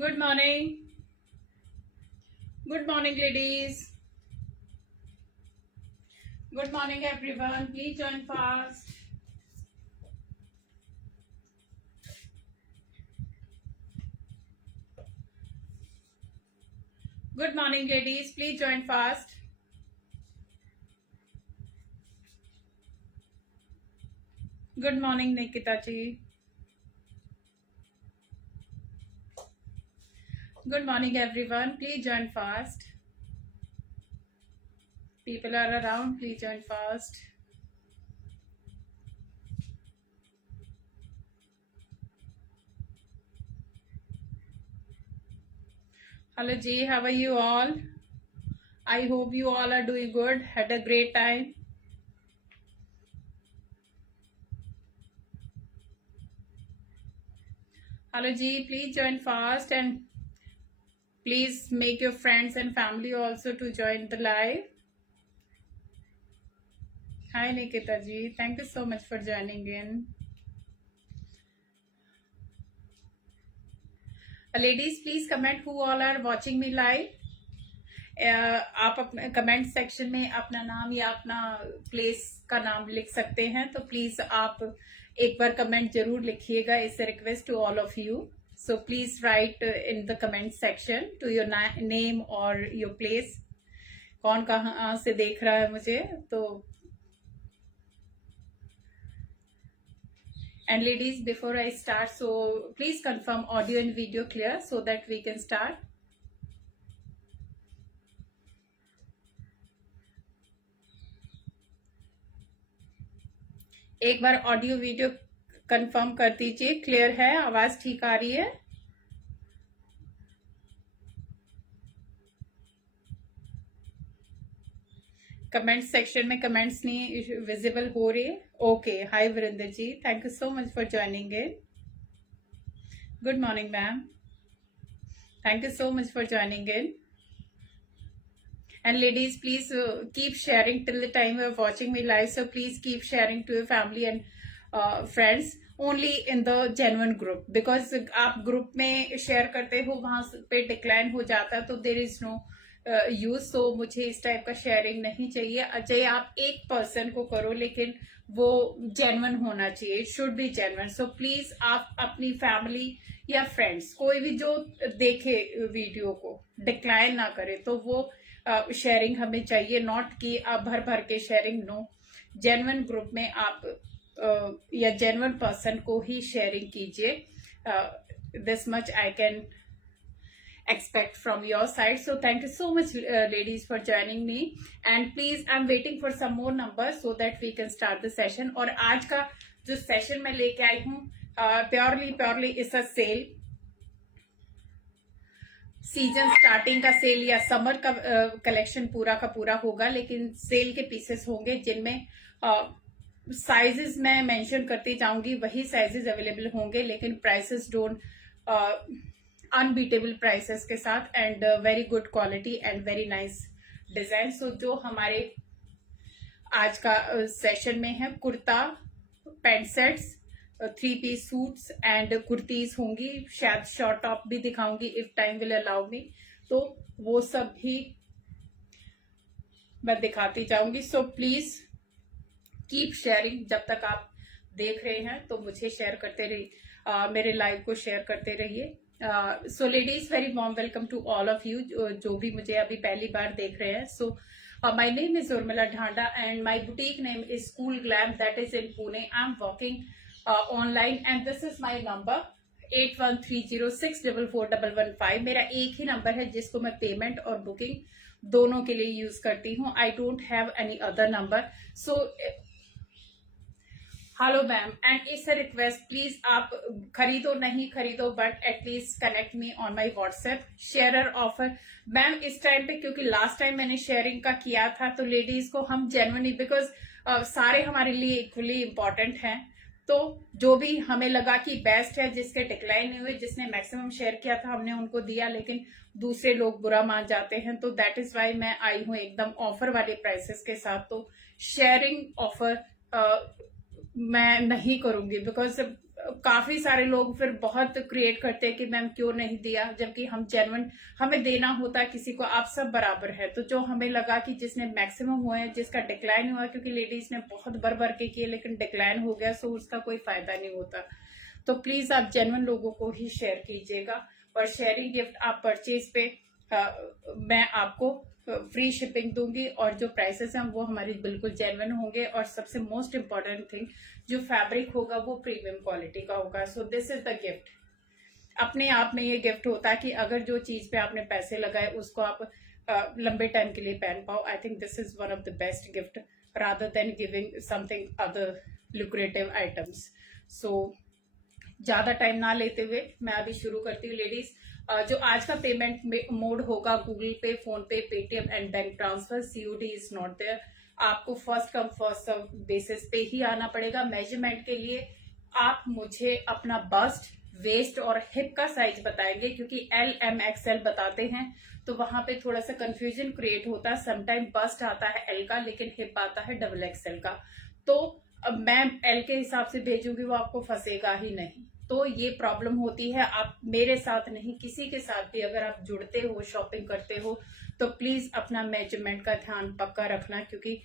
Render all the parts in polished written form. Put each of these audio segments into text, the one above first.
Good morning. Good morning, ladies. Good morning, everyone. Please join fast. Good morning, ladies. Please join fast. Good morning, Nikita ji. Good morning, everyone. Please join fast. People are around. Please join fast. Hello, Ji. How are you all? I hope you all are doing good. Had a great time. Hello, Ji. Please join fast and please make your friends and family also to join the live. Hi, Nikita ji. Thank you so much for joining in. Ladies, please comment who all are watching me live. आप अपने comment section में अपना नाम या अपना place का नाम लिख सकते हैं, तो प्लीज आप एक बार कमेंट जरूर लिखिएगा. It's a request to all of you. So please write in the comment section to your name और योर प्लेस. कौन कहाँ से देख रहा है मुझे. तो and ladies, before I start, so please confirm audio and video clear so that we can start. एक बार ऑडियो वीडियो कंफर्म कर दीजिए. क्लियर है, आवाज ठीक आ रही है. कमेंट सेक्शन में कमेंट्स नहीं विजिबल हो रही. Okay. Hi Varinder ji, thank you so much for joining in. Good morning ma'am. Thank you so much for joining in. And ladies, please keep sharing till the time you are watching me live. So please keep sharing to your family and friends. Only in the genuine group, because आप group में share करते हो वहां पे decline हो जाता है, तो देर इज नो यूज. सो मुझे इस टाइप का शेयरिंग नहीं चाहिए. अजय, आप एक पर्सन को करो लेकिन वो जेन्युइन होना चाहिए. Should be genuine. So please आप अपनी फैमिली या फ्रेंड्स कोई भी जो देखे वीडियो को डिक्लाइन ना करे, तो वो शेयरिंग हमें चाहिए. नॉट कि आप भर भर के शेयरिंग. नो. जेन्युइन ग्रुप में आप या जेन्युइन पर्सन को ही शेयरिंग कीजिए. This much I can expect from your side. So thank you so much ladies for joining me, and please I'm waiting for some more numbers so that we can start the session. और आज का जो session मैं लेके आई हूँ purely is a sale. Season starting का sale या समर का कलेक्शन पूरा का पूरा होगा, लेकिन सेल के पीसेस होंगे जिनमें साइजेस मैं मेंशन करती जाऊंगी. वही साइजेस अवेलेबल होंगे, लेकिन प्राइसेस डोंट अनबीटेबल प्राइसेस के साथ and very good quality and very nice design. So जो हमारे आज का सेशन में है, kurta, pant sets, 3-piece suits and kurtis होंगी. शायद शॉर्ट टॉप भी दिखाऊंगी if time will allow me. तो वो सब भी मैं दिखाती जाऊंगी. So please keep sharing. जब तक आप देख रहे हैं तो मुझे शेयर करते रहिए, मेरे लाइव को शेयर करते रहिए. So ladies, very warm welcome to all of you जो भी मुझे अभी पहली बार देख रहे हैं. So my name is Urmila Dhanda and my boutique name is Cool Glam, that is in Pune. I am working online and this is my number 8130644115. मेरा एक ही नंबर है जिसको मैं पेमेंट और बुकिंग दोनों के लिए यूज करती हूँ. I don't have any other number. So hello ma'am, and it's a request, please आप खरीदो नहीं खरीदो but at least connect me on my WhatsApp. Sharer offer ma'am इस टाइम पे, क्योंकि लास्ट टाइम मैंने शेयरिंग का किया था तो लेडीज को हम जेन्युइनली, बिकॉज सारे हमारे लिए इक्वली इम्पोर्टेंट हैं. तो जो भी हमें लगा कि बेस्ट है, जिसके डिक्लाइन नहीं हुए, जिसने मैक्सिमम शेयर किया था हमने उनको दिया, लेकिन दूसरे लोग बुरा मान जाते हैं. तो दैट इज वाई मैं आई हूँ एकदम ऑफर वाले प्राइसेस के साथ. तो शेयरिंग ऑफर मैं नहीं करूंगी, बिकॉज काफी सारे लोग फिर बहुत क्रिएट करते हैं कि मैम क्यों नहीं दिया, जबकि हम जेन्युइन हमें देना होता है किसी को। आप सब बराबर है। तो जो हमें लगा कि जिसने मैक्सिमम हुआ है, जिसका डिक्लाइन हुआ, क्योंकि लेडीज ने बहुत भर के किए लेकिन डिक्लाइन हो गया, सो उसका कोई फायदा नहीं होता। तो प्लीज आप जेन्युइन लोगों को ही शेयर कीजिएगा। और शेयरिंग गिफ्ट आप परचेज पे मैं आपको फ्री शिपिंग दूंगी, और जो प्राइसेस हैं वो हमारी बिल्कुल जेन्युइन होंगे। और सबसे मोस्ट इम्पोर्टेंट थिंग, जो फैब्रिक होगा वो प्रीमियम क्वालिटी का होगा। सो दिस इज द गिफ्ट। अपने आप में ये गिफ्ट होता है कि अगर जो चीज पे आपने पैसे लगाए उसको आप लंबे टाइम के लिए पहन पाओ। I think this is one of the best gift rather than giving something other lucrative items. So ज्यादा टाइम ना लेते हुए मैं अभी शुरू करती हूँ लेडीज। जो आज का पेमेंट मोड होगा, Google Pay, PhonePe, Paytm and bank transfer. COD is not there. आपको first come first serve basis पे ही आना पड़ेगा। मेजरमेंट के लिए आप मुझे अपना बस्ट, वेस्ट और हिप का साइज बताएंगे, क्योंकि एल एम एक्सएल बताते हैं तो वहां पे थोड़ा सा कंफ्यूजन क्रिएट होता है। समटाइम बस्ट आता है एल का, लेकिन हिप आता है डबल एक्सएल का। तो अब मैं एल के हिसाब से भेजूंगी, वो आपको फंसेगा ही नहीं। तो ये प्रॉब्लम होती है। आप मेरे साथ नहीं, किसी के साथ भी अगर आप जुड़ते हो, शॉपिंग करते हो, तो प्लीज अपना मेजरमेंट का ध्यान पक्का रखना, क्योंकि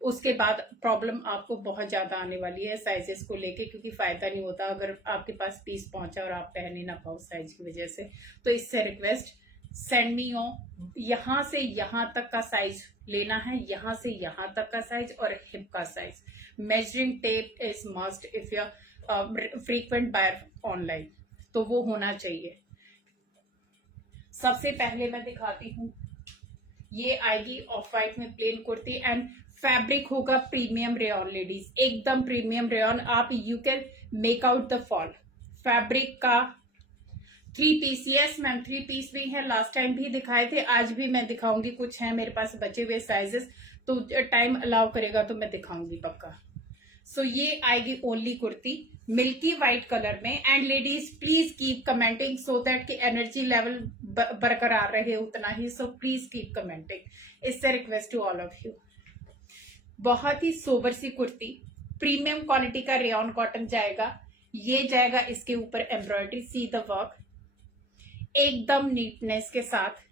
उसके बाद प्रॉब्लम आपको बहुत ज्यादा आने वाली है साइजेस को लेके, क्योंकि फायदा नहीं होता अगर आपके पास पीस पहुंचा और आप पहन ही ना पाओ साइज की वजह से। तो इससे रिक्वेस्ट, सेंड मी ऑन, यहां से यहां तक का साइज लेना है, यहां से यहां तक का साइज और हिप का size. Measuring tape is must if you frequent buyer online, तो वो होना चाहिए। सबसे पहले मैं दिखाती हूँ, ये आएगी ऑफ वाइट में प्लेन कुर्ती एंड फैब्रिक होगा प्रीमियम रेयन लेडीज, एकदम प्रीमियम रेयन। आप you can make out the fall. Fabric का 3 पीस, यस मैम 3 पीस भी है, लास्ट टाइम भी दिखाए थे, आज भी मैं दिखाऊंगी। कुछ है मेरे पास बचे हुए साइजेस, तो टाइम अलाउ करेगा तो मैं दिखाऊंगी पक्का। सो ये आएगी only kurti milky white colour में। And ladies please keep commenting so that कि एनर्जी लेवल बरकरार रहे उतना ही। सो प्लीज कीप कमेंटिंग, इससे request to all of you. बहुत ही सोबर सी कुर्ती, प्रीमियम क्वालिटी का रेयन कॉटन जाएगा। ये जाएगा इसके ऊपर एम्ब्रॉयडरी, सी द वर्क, एकदम नीटनेस के साथ।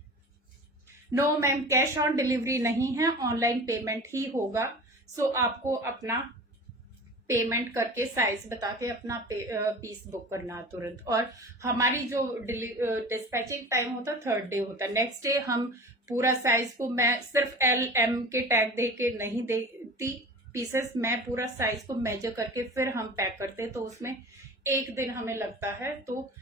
No ma'am cash on delivery नहीं है, ऑनलाइन पेमेंट ही होगा। सो आपको अपना पेमेंट करके साइज बता के अपना पीस बुक करना तुरंत। और हमारी जो डिस्पैचिंग टाइम होता है 3rd डे होता है। नेक्स्ट डे हम पूरा साइज को, मैं सिर्फ एल एम के टैग दे के नहीं देती पीसेस, मैं पूरा साइज को मेजर करके फिर हम पैक करते हैं, तो उसमें 1 दिन हमें लगता है। तो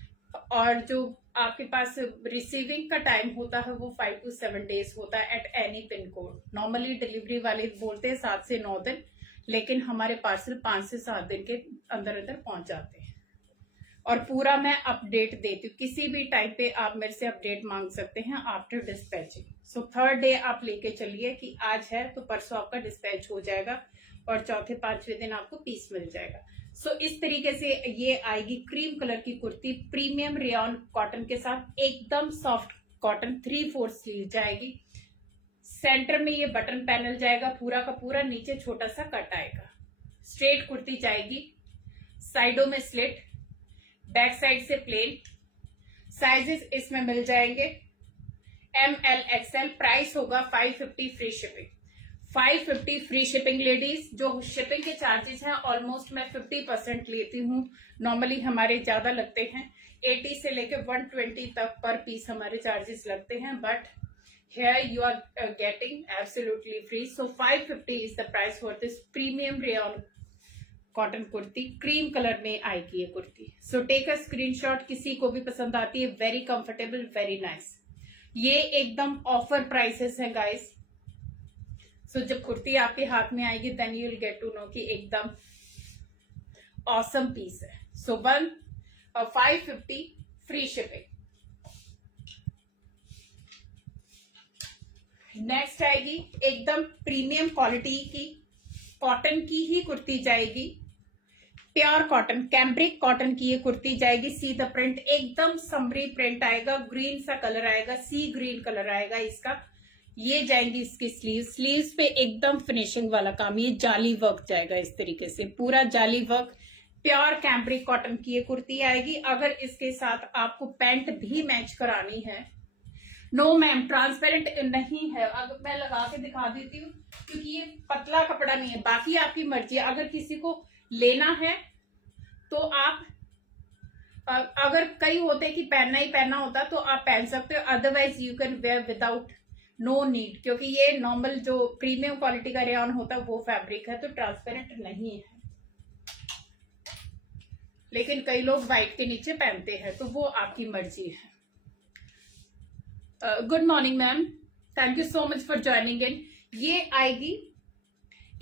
और जो आपके पास रिसीविंग का टाइम होता है वो 5 to 7 डेज होता है at any pin code. Normally delivery वाले बोलते हैं 7 से 9 दिन, लेकिन हमारे पार्सल 5 से 7 दिन के अंदर अंदर पहुंच जाते हैं। और पूरा मैं अपडेट देती हूँ, किसी भी टाइम पे आप मेरे से अपडेट मांग सकते हैं आफ्टर डिस्पैचिंग। सो 3rd डे आप लेके चलिए कि आज है तो परसों आपका डिस्पैच हो जाएगा, और चौथे 5वें दिन आपको पीस मिल जाएगा। सो इस तरीके से ये आएगी क्रीम कलर की कुर्ती प्रीमियम रेयन कॉटन के साथ, एकदम सॉफ्ट कॉटन, 3/4 स्लीव जाएगी। सेंटर में ये बटन पैनल जाएगा पूरा का पूरा, नीचे छोटा सा कट आएगा। स्ट्रेट कुर्ती जाएगी, साइडों में स्लिट, बैक साइड से प्लेन। साइजेस इसमें मिल जाएंगे ML XL। प्राइस होगा 550 free shipping, 550 free shipping ladies. जो शिपिंग के चार्जेस हैं ऑलमोस्ट मैं 50% लेती हूँ, नॉर्मली हमारे ज्यादा लगते हैं, 80 से लेकर 120 तक पर पीस हमारे चार्जेस लगते हैं, but here you are getting absolutely free. So 550 is the price for this premium rayon cotton kurti, cream color में आएगी ये kurti. So take a screenshot, किसी को भी पसंद आती है, very comfortable, very nice। ये एकदम ऑफर प्राइसेस है गाइस। So जब कुर्ती आपके हाथ में आएगी then you will get to know कि एकदम awesome piece है। So 550 free shipping। नेक्स्ट आएगी एकदम प्रीमियम क्वालिटी की कॉटन की ही कुर्ती जाएगी, प्योर कॉटन, कैम्ब्रिक कॉटन की ये कुर्ती जाएगी। सी द प्रिंट, एकदम समरी प्रिंट आएगा, ग्रीन सा कलर आएगा, सी ग्रीन कलर आएगा इसका। ये जाएंगी इसकी स्लीव्स पे एकदम फिनिशिंग वाला काम, ये जाली वर्क जाएगा इस तरीके से, पूरा जाली वर्क प्योर कैम्ब्रिक कॉटन की ये कुर्ती आएगी। अगर इसके साथ आपको पैंट भी मैच करानी है, नो मैम ट्रांसपेरेंट नहीं है, अगर मैं लगा के दिखा देती हूँ क्योंकि ये पतला कपड़ा नहीं है। बाकी आपकी मर्जी है, अगर किसी को लेना है तो आप, अगर कई होते कि पहनना ही पहनना होता तो आप पहन सकते हो, otherwise you can wear without, no need, क्योंकि ये नॉर्मल जो प्रीमियम क्वालिटी का रेयॉन होता है वो फैब्रिक है, तो ट्रांसपेरेंट नहीं है। लेकिन कई लोग व्हाइट के नीचे पहनते हैं, तो वो आपकी मर्जी है। Good morning ma'am, thank you so much for joining इन। ये आएगी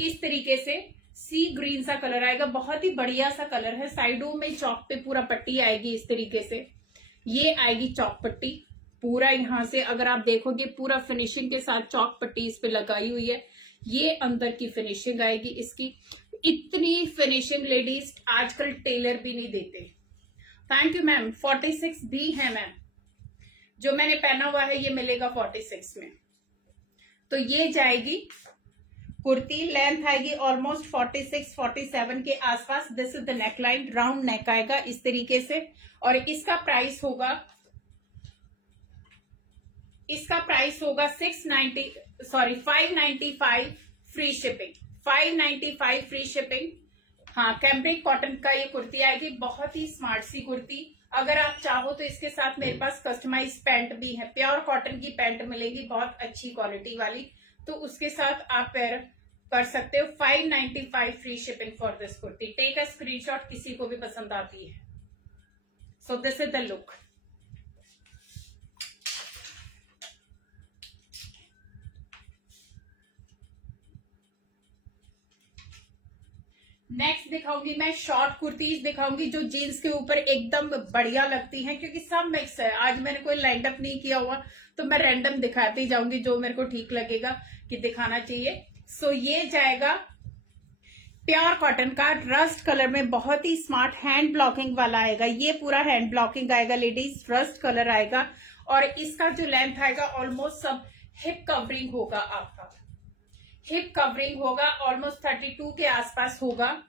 इस तरीके से, सी ग्रीन सा कलर आएगा, बहुत ही बढ़िया सा कलर है। साइडों में चौक पे पूरा पट्टी आएगी इस तरीके से, ये आएगी चौक पट्टी पूरा। यहां से अगर आप देखोगे पूरा फिनिशिंग के साथ चौक पट्टी इस पे लगाई हुई है। ये अंदर की फिनिशिंग आएगी इसकी। इतनी फिनिशिंग लेडीज आजकल टेलर भी नहीं देते। Thank you ma'am. 46 भी है मैम, जो मैंने पहना हुआ है ये मिलेगा 46 में। तो ये जाएगी कुर्ती, लेंथ आएगी ऑलमोस्ट 46-47 के आसपास। This is the neckline, round neck आएगा इस तरीके से। और इसका प्राइस होगा 595 फ्री शिपिंग, 595 फ्री शिपिंग। हाँ, कैम्ब्रिक कॉटन का ये कुर्ती आएगी, बहुत ही स्मार्ट सी कुर्ती। अगर आप चाहो तो इसके साथ मेरे पास कस्टमाइज पैंट भी है, प्योर कॉटन की पैंट मिलेगी बहुत अच्छी क्वालिटी वाली, तो उसके साथ आप पेयर कर सकते हो। 595 free shipping for this kurti. Take a screenshot, किसी को भी पसंद आती है। So this is the look. Next दिखाऊंगी मैं शॉर्ट कुर्तीज दिखाऊंगी, जो जीन्स के ऊपर एकदम बढ़िया लगती हैं, क्योंकि सब मिक्स है। आज मैंने कोई लाइंड अप नहीं किया हुआ, तो मैं रैंडम दिखाती जाऊंगी जो मेरे को ठीक लगेगा कि दिखाना चाहिए। सो ये जाएगा प्योर कॉटन का, रस्ट कलर में, बहुत ही स्मार्ट हैंड ब्लॉकिंग वाला आएगा। ये पूरा हैंड ब्लॉकिंग आएगा लेडीज, रस्ट कलर आएगा। और इसका जो लेंथ आएगा ऑलमोस्ट सब हिप कवरिंग होगा आपका, हिप कवरिंग होगा, ऑलमोस्ट 32 के आसपास होगा।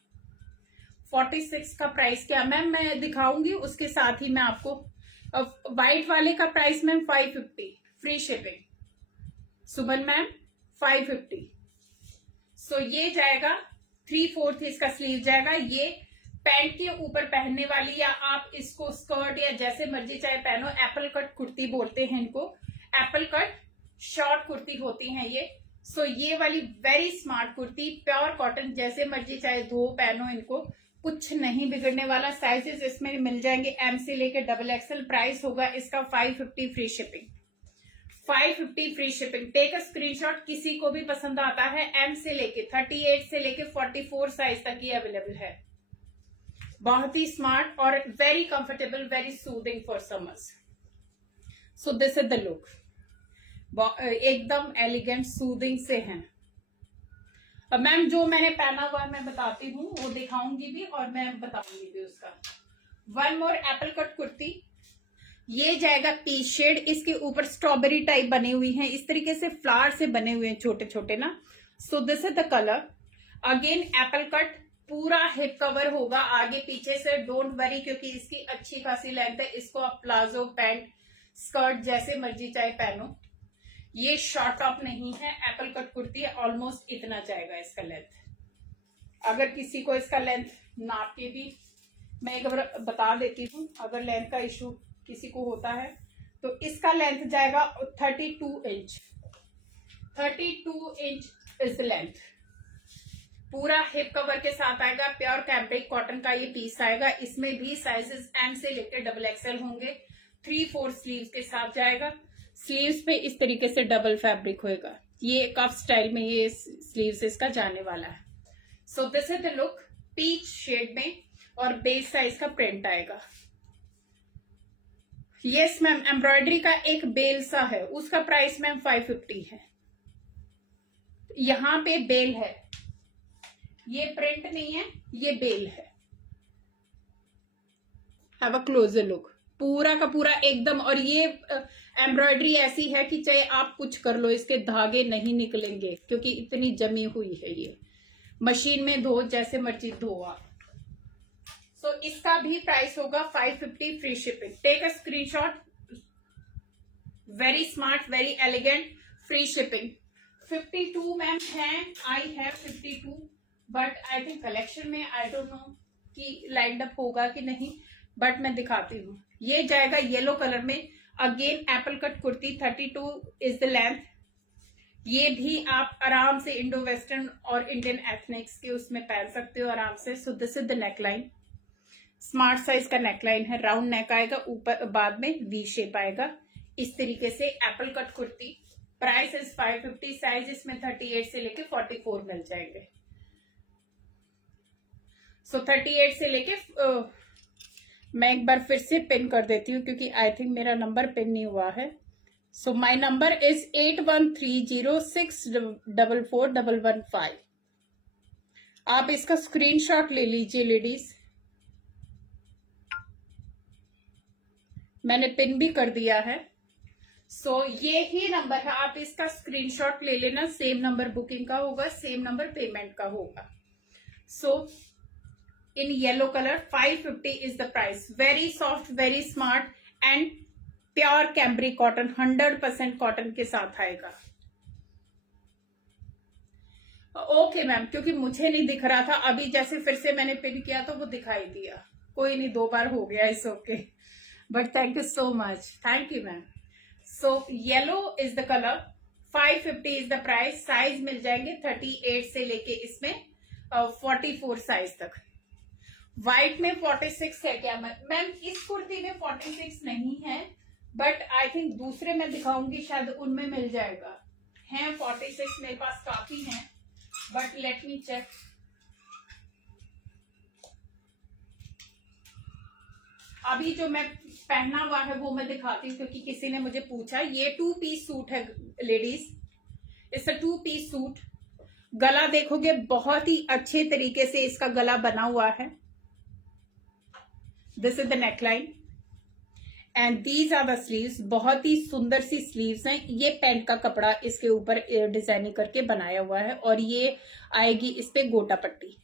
46 का प्राइस क्या मैम, मैं दिखाऊंगी उसके साथ ही मैं आपको। व्हाइट वाले का प्राइस मैम 550 फ्री शिपिंग। सुबन मैम 550। सो ये जाएगा 3/4 इसका स्लीव जाएगा। ये पैंट के ऊपर पहनने वाली, या आप इसको स्कर्ट या जैसे मर्जी चाहे पहनो। एप्पल कट कुर्ती बोलते हैं इनको, एप्पल कट शॉर्ट कुर्ती होती हैं ये। सो ये वाली very smart kurti, pure cotton, जैसे मर्जी चाहे धो पहनो, इनको कुछ नहीं बिगड़ने वाला। साइजेस इसमें मिल जाएंगे एम से लेके XXL। प्राइस होगा इसका 550 free shipping, 550 free shipping. Take a screenshot, किसी को भी पसंद आता है। एम से लेके 38 से लेके 44 साइज तक ये अवेलेबल है। बहुत ही स्मार्ट और very comfortable, very soothing for summers. So this is the look, एकदम एलिगेंट सूदिंग से हैं। मैम जो मैंने पहना हुआ है मैं बताती हूँ, वो दिखाऊंगी भी और मैं बताऊंगी भी उसका। One more Apple cut kurti, ये जाएगा पीच शेड। इसके ऊपर स्ट्रॉबेरी टाइप बनी हुई है, इस तरीके से फ्लावर से बने हुए हैं छोटे छोटे ना। सो this is the colour. Again apple cut, पूरा हिप कवर होगा आगे पीछे से। डोंट वरी, क्योंकि इसकी अच्छी खासी लेंथ है। इसको आप प्लाजो, पैंट, स्कर्ट जैसे मर्जी चाहे पहनो। ये शॉर्ट टॉप नहीं है, एप्पल कट कुर्ती है। ऑलमोस्ट इतना जाएगा इसका लेंथ। अगर किसी को इसका लेंथ नाप के भी मैं एक बार बता देती हूँ, अगर लेंथ का इशू किसी को होता है तो इसका लेंथ जाएगा 32 inch. 32 inch is the length. पूरा हिप कवर के साथ आएगा। प्योर कैम्ब्रिक कॉटन का ये पीस आएगा। इसमें भी साइजेस एम से लेकर XXL होंगे। 3/4 स्लीव्स के साथ जाएगा। स्लीव्स पे इस तरीके से डबल फैब्रिक होएगा। ये कफ स्टाइल में ये स्लीव्स इसका जाने वाला है। So this is the look, peach shade में, और बेस साइज का प्रिंट आएगा। यस मैम, एम्ब्रॉयडरी का एक बेल सा है, उसका प्राइस मैम 550 है। यहां पे बेल है, ये प्रिंट नहीं है, ये बेल है। हैव अ क्लोजर लुक, पूरा का पूरा एकदम। और ये एम्ब्रॉयडरी ऐसी है कि चाहे आप कुछ कर लो, इसके धागे नहीं निकलेंगे, क्योंकि इतनी जमी हुई है। ये मशीन में धो, जैसे मर्जी धो आप। सो इसका भी प्राइस होगा 550 free shipping. Take a screenshot. Very smart, very elegant, free shipping. 52 ma'am है. I have 52, but I think collection में आई डोंट नो कि लाइंड अप होगा कि नहीं, बट मैं दिखाती हूँ. ये जाएगा येलो कलर में. Again apple cut kurti. 32 is the length. ये भी आप आराम से इंडो वेस्टर्न और इंडियन एथनिक्स के उसमें पहन सकते हो आराम से. सो this is the neckline. Smart size का नेकलाइन है. राउंड नेक आएगा, ऊपर बाद में वी शेप आएगा. इस तरीके से Apple cut kurti. Price is 550. Size इसमें 38 से लेके 44 मिल जाएंगे. सो 38 से लेके मैं एक बार फिर से पिन कर देती हूँ क्योंकि आई थिंक मेरा नंबर पिन नहीं हुआ है. सो माई नंबर इज 8130644115. आप इसका स्क्रीनशॉट ले लीजिए लेडीज. मैंने पिन भी कर दिया है. सो ये ही नंबर है, आप इसका स्क्रीनशॉट ले लेना. सेम नंबर बुकिंग का होगा, सेम नंबर पेमेंट का होगा. So in yellow colour 550 is the price. Very soft, very smart and pure cambric cotton. 100% cotton के साथ आएगा. ओके मैम, क्योंकि मुझे नहीं दिख रहा था अभी, जैसे फिर से मैंने पिन किया तो वो दिखाई दिया. कोई नहीं, 2 बार हो गया. It's okay, but thank you so much. Thank you ma'am. So yellow is the colour. 550 is the price. Size मिल जाएंगे 38 से लेके इसमें 44 साइज तक. व्हाइट में 46 है क्या मैम? इस कुर्ती में 46 नहीं है, बट आई थिंक दूसरे में दिखाऊंगी शायद उनमें मिल जाएगा. है 46 मेरे पास काफी है, बट लेट मी चेक. अभी जो मैं पहना हुआ है वो मैं दिखाती हूँ क्योंकि किसी ने मुझे पूछा. ये 2 पीस सूट है ladies. It's a 2 piece suit. गला देखोगे बहुत ही अच्छे तरीके से इसका गला बना हुआ है. This is the neckline and these are the sleeves. बहुत ही सुंदर सी स्लीव्स हैं. ये पैंट का कपड़ा इसके ऊपर डिजाइनिंग करके बनाया हुआ है और ये आएगी इस पे गोटा पट्टी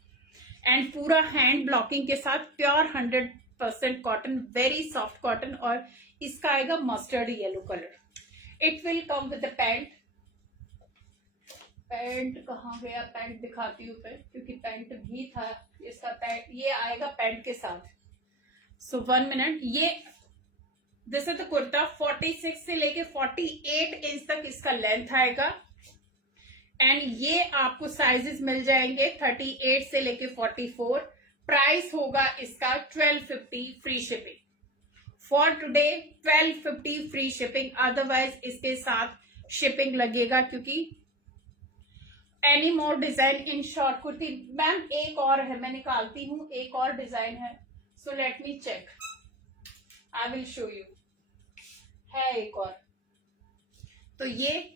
एंड पूरा हैंड ब्लॉकिंग के साथ. Pure 100% cotton, very soft cotton. और इसका आएगा mustard yellow colour. It will come with the pant. Pant कहाँ गया? पैंट दिखाती हूँ फिर, क्योंकि पैंट भी था इसका. पैंट ये आएगा पैंट के साथ. सो 1 मिनट. ये दिस इज द कुर्ता. 46 से लेके 48 इंच तक इसका लेंथ आएगा एंड ये आपको साइजेस मिल जाएंगे 38 से लेके 44. प्राइस होगा इसका 1250 free shipping. For today 1250 free shipping. Otherwise इसके साथ शिपिंग लगेगा क्योंकि any more design in short kurti. Ma'am एक और है, मैं निकालती हूँ. एक और डिजाइन है. So let me check. I will show you. है एक और. तो ये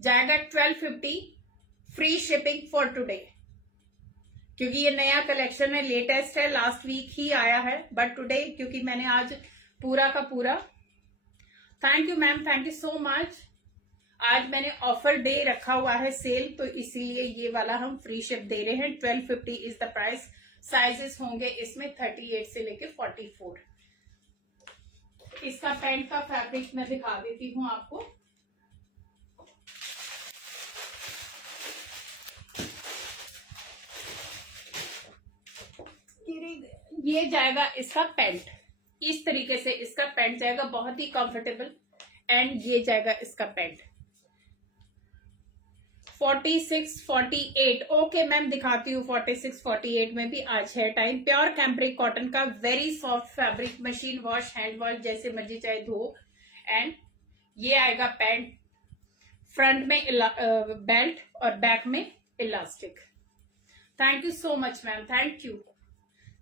जाएगा 1250 फ्री शिपिंग फॉर टुडे. क्योंकि ये नया कलेक्शन है, लेटेस्ट है, लास्ट वीक ही आया है, बट टुडे क्योंकि मैंने आज पूरा का पूरा. Thank you ma'am, thank you so much. आज मैंने ऑफर डे रखा हुआ है, सेल, तो इसीलिए ये वाला हम फ्री शिप दे रहे हैं. 1250 इज द प्राइस. साइजेस होंगे इसमें 38 से लेके 44. इसका पैंट का फैब्रिक मैं दिखा देती हूँ आपको. ये जाएगा इसका पैंट. इस तरीके से इसका पैंट जाएगा, बहुत ही कंफर्टेबल. एंड ये जाएगा इसका पैंट. 46, 48. ओके मैम, दिखाती हूँ. 46, 48 में भी आज है टाइम. प्योर कैम्ब्रिक कॉटन का very soft fabric. Machine wash, hand wash, जैसे मर्जी चाहे धो. एंड ये आएगा पैंट. फ्रंट में बेल्ट और बैक में elastic. Thank you so much ma'am, thank you.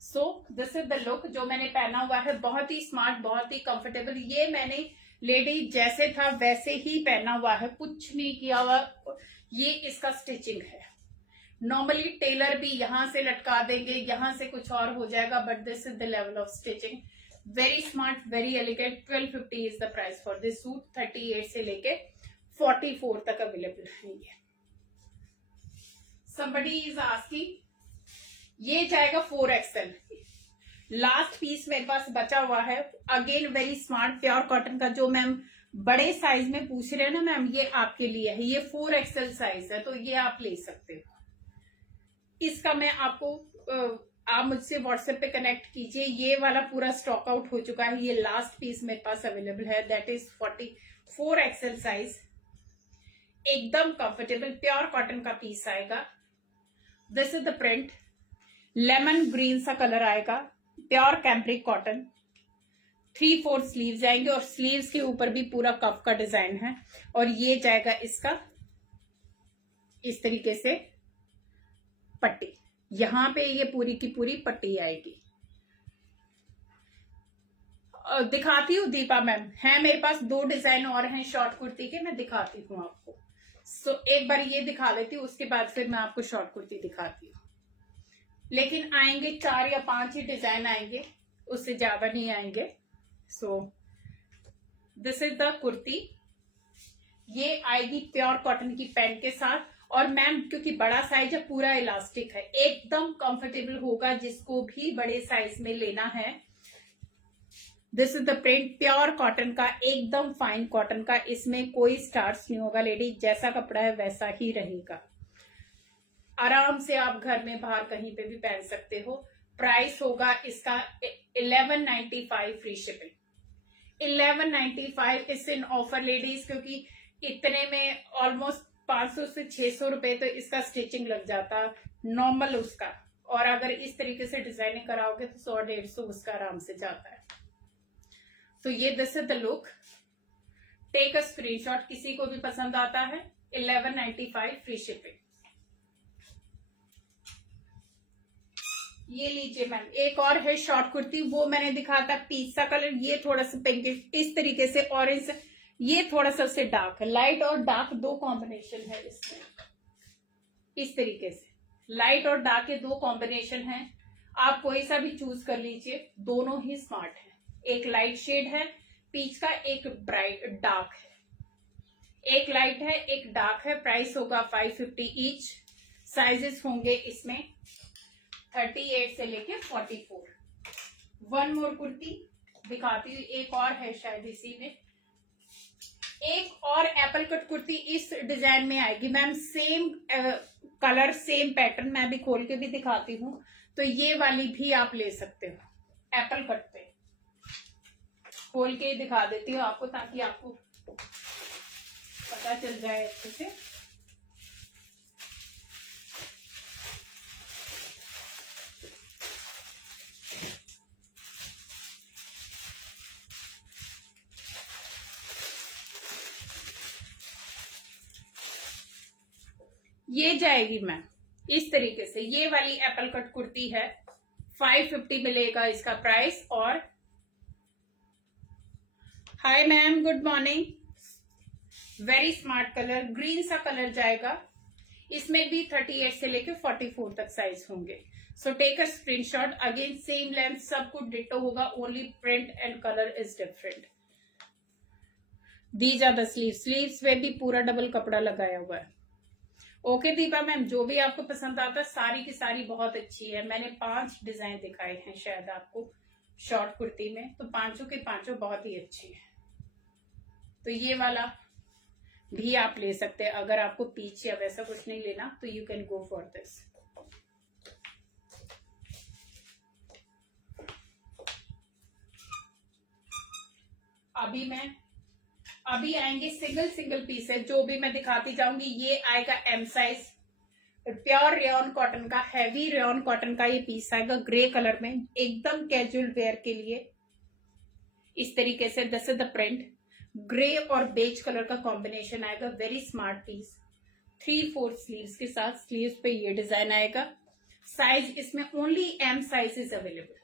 So this is the look जो मैंने पहना हुआ है. बहुत ही स्मार्ट, बहुत ही कंफर्टेबल. ये मैंने लेडी जैसे था वैसे ही पहना हुआ है, कुछ नहीं किया हुआ. ये इसका स्टिचिंग है. नॉर्मली टेलर भी यहां से लटका देंगे, यहां से कुछ और हो जाएगा, but this is the level of stitching. Very smart, very elegant. 1250 is the price for this suit. 38 से लेके 44 तक अवेलेबल है ये. somebody is asking, ये जाएगा 4XL. लास्ट पीस मेरे पास बचा हुआ है, again very smart pure cotton का। जो मैम बड़े साइज में पूछ रहे हैं ना मैम, ये आपके लिए है, ये 4XL साइज है, तो ये आप ले सकते हो। इसका मैं आपको आप मुझसे व्हाट्सएप पे कनेक्ट कीजिए। ये वाला पूरा स्टॉक आउट हो चुका है, ये लास्ट पीस मेरे पास अवेलेबल है, दैट इज 44XL साइज। एकदम कंफर्टेबल प्योर कॉटन का पीस आएगा। This is the print, lemon green सा कलर आएगा, प्योर कैम्प्रिक कॉटन। 3/4 स्लीव्स आएंगे और स्लीव्स के ऊपर भी पूरा कफ का डिजाइन है। और ये जाएगा इसका इस तरीके से पट्टी, यहां पे ये पूरी की पूरी पट्टी आएगी। दिखाती हूँ दीपा मैम, है मेरे पास 2 डिजाइन और हैं शॉर्ट कुर्ती के, मैं दिखाती हूँ आपको। एक बार ये दिखा लेती हूँ, उसके बाद फिर मैं आपको शॉर्ट कुर्ती दिखाती हूँ। लेकिन आएंगे 4 या 5 ही डिजाइन आएंगे, उससे ज्यादा नहीं आएंगे। सो दिस इज द कुर्ती, ये आएगी प्योर कॉटन की पैंट के साथ। और मैम क्योंकि बड़ा साइज है, पूरा इलास्टिक है, एकदम कंफर्टेबल होगा जिसको भी बड़े साइज में लेना है। This is the print, pure cotton का, एकदम फाइन कॉटन का, इसमें कोई स्टार्च नहीं होगा लेडी, जैसा कपड़ा है वैसा ही रहेगा। आराम से आप घर में बाहर कहीं पे भी पहन सकते हो। प्राइस होगा इसका 1195 फ्री शिपिंग। 1195 इस इन ऑफर लेडीज, क्योंकि इतने में ऑलमोस्ट 500 से 600 रुपए तो इसका स्टिचिंग लग जाता नॉर्मल उसका। और अगर इस तरीके से डिजाइनिंग कराओगे तो 100-150 उसका आराम से जाता है। तो ये this is the look, take a screenshot, किसी को भी पसंद आता है। 1195 फ्री शिपिंग। ये लीजिए मैम, एक और है शॉर्ट कुर्ती, वो मैंने दिखाया था पिस्ता कलर, ये थोड़ा सा पिंकिश इस तरीके से, ऑरेंज, ये थोड़ा सा उससे डार्क है। लाइट और डार्क 2 कॉम्बिनेशन है इसमें, इस तरीके से लाइट और डार्क के 2 कॉम्बिनेशन है। आप कोई सा भी चूज कर लीजिए, दोनों ही स्मार्ट है। एक लाइट शेड है पीच का, एक ब्राइट डार्क है, एक लाइट है एक डार्क है। प्राइस होगा 550 ईच। साइजेस होंगे इसमें 38 से लेके 44। वन मोर कुर्ती दिखाती हूँ, एक और है शायद इसी में, एक और एप्पल कट कुर्ती इस डिजाइन में आएगी ma'am, same colour same pattern, मैं भी खोल के भी दिखाती हूँ। तो ये वाली भी आप ले सकते हो, एप्पल कट पे खोल के दिखा देती हूँ आपको, ताकि आपको पता चल जाए अच्छे से। ये जाएगी मैम इस तरीके से, ये वाली एप्पल कट कुर्ती है, 550 मिलेगा इसका प्राइस। और hi ma'am, good morning, very smart colour, green सा कलर जाएगा, इसमें भी 38 से लेके 44 तक साइज होंगे। So take a screenshot, again same length, सब कुछ डिट्टो होगा, only print and colour is different. These are the sleeves में भी पूरा डबल कपड़ा लगाया हुआ है। ओके दीपा मैम, जो भी आपको पसंद आता है, सारी की सारी बहुत अच्छी है। मैंने 5 डिजाइन दिखाए हैं शायद आपको शॉर्ट कुर्ती में, तो 5 के 5 बहुत ही अच्छी है। तो ये वाला भी आप ले सकते हैं, अगर आपको पीच या वैसा कुछ नहीं लेना तो you can go for this. अभी आएंगे सिंगल पीस है, जो भी मैं दिखाती जाऊंगी। ये आएगा M size, pure rayon cotton का, हैवी रेयन कॉटन का ये पीस आएगा, ग्रे कलर में, एकदम कैजुअल वेयर के लिए इस तरीके से। This is the print, grey और बेज कलर का कॉम्बिनेशन आएगा, वेरी स्मार्ट पीस। 3/4 स्लीव्स के साथ, स्लीव्स पे ये डिजाइन आएगा। साइज इसमें only M size is available,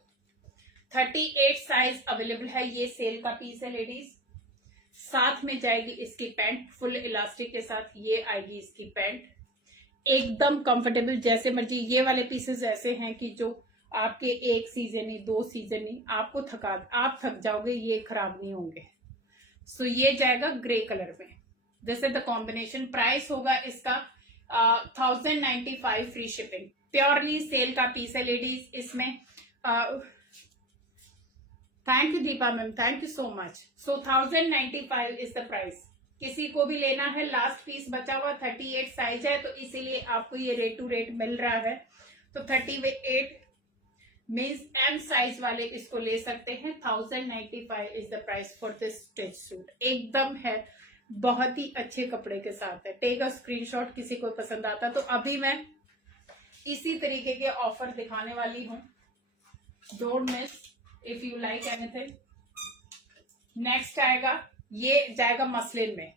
38 size available है। ये सेल का पीस है लेडीज। साथ में जाएगी इसकी पैंट, फुल इलास्टिक के साथ ये आएगी इसकी पैंट, एकदम कंफर्टेबल, जैसे मर्जी। ये वाले पीसेस ऐसे हैं कि जो आपके 1 सीजन नहीं 2 सीजन नहीं, आपको आप थक जाओगे, ये खराब नहीं होंगे। सो ये जाएगा ग्रे कलर में, this is the combination. Price होगा इसका 1095 फ्री शिपिंग। प्योरली सेल का पीस है लेडीज, इसमें thank you Deepa ma'am, thank you so much. So 1095 is the price. किसी को भी लेना है, लास्ट पीस बचा हुआ 38 साइज है, तो इसीलिए आपको ये रेट टू रेट मिल रहा है। तो 38 मीन्स एम साइज वाले इसको ले सकते हैं। 1095 is the price for this stitch suit. एकदम है, बहुत ही अच्छे कपड़े के साथ है। टेक अ स्क्रीनशॉट, किसी को पसंद आता तो अभी मैं इसी तरीके के ऑफर दिखाने वाली हूँ। Don't miss if you like anything. Next आएगा, ये जाएगा मसलिन में,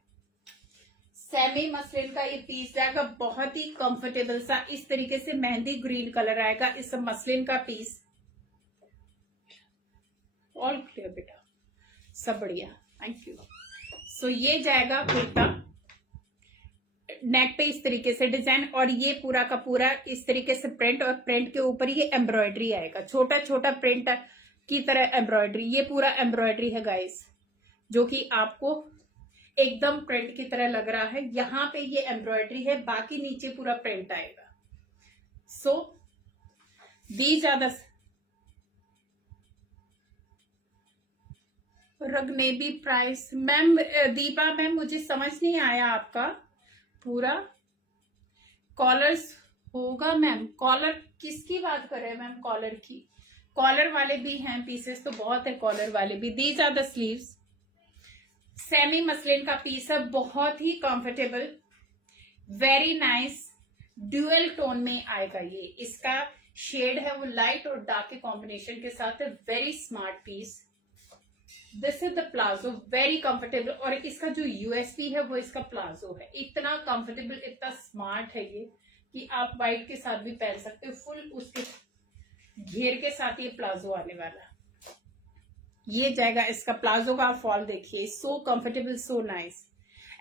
सेमी मसलिन का ये पीस जाएगा, बहुत ही कंफर्टेबल सा, इस तरीके से मेहंदी ग्रीन कलर आएगा इस मसलिन का पीस। ऑल क्लियर बेटा, सब बढ़िया, थैंक यू। सो ये जाएगा कुर्ता, नेक पे इस तरीके से डिजाइन, और ये पूरा का पूरा इस तरीके से प्रिंट, और प्रिंट के ऊपर ये एम्ब्रॉयडरी आएगा, छोटा छोटा प्रिंट की तरह एम्ब्रॉयडरी। ये पूरा एम्ब्रॉयडरी है गाइस, जो कि आपको एकदम प्रिंट की तरह लग रहा है। यहाँ पे ये एम्ब्रॉयडरी है, बाकी नीचे पूरा प्रिंट आएगा। So these are the reasonable price. Ma'am Deepa ma'am, मुझे समझ नहीं आया आपका पूरा। कॉलर्स होगा मैम, कॉलर किसकी बात कर रहे हैं मैम? कॉलर की, कॉलर वाले भी हैं पीसेस तो बहुत है, कॉलर वाले भी। These are the sleeves, semi muslin का पीस है, बहुत ही comfortable, very nice, dual tone में आएगा। ये इसका शेड है वो लाइट और डार्क के कॉम्बिनेशन के साथ है, very smart piece. This is the palazzo, very comfortable, और इसका जो यूएसपी है वो इसका प्लाजो है। इतना कंफर्टेबल, इतना स्मार्ट है ये कि आप व्हाइट के साथ भी पहन सकते हो, फुल उसके घेर के साथ ये प्लाजो आने वाला। ये जाएगा, इसका प्लाजो का फॉल देखिए, so comfortable, so nice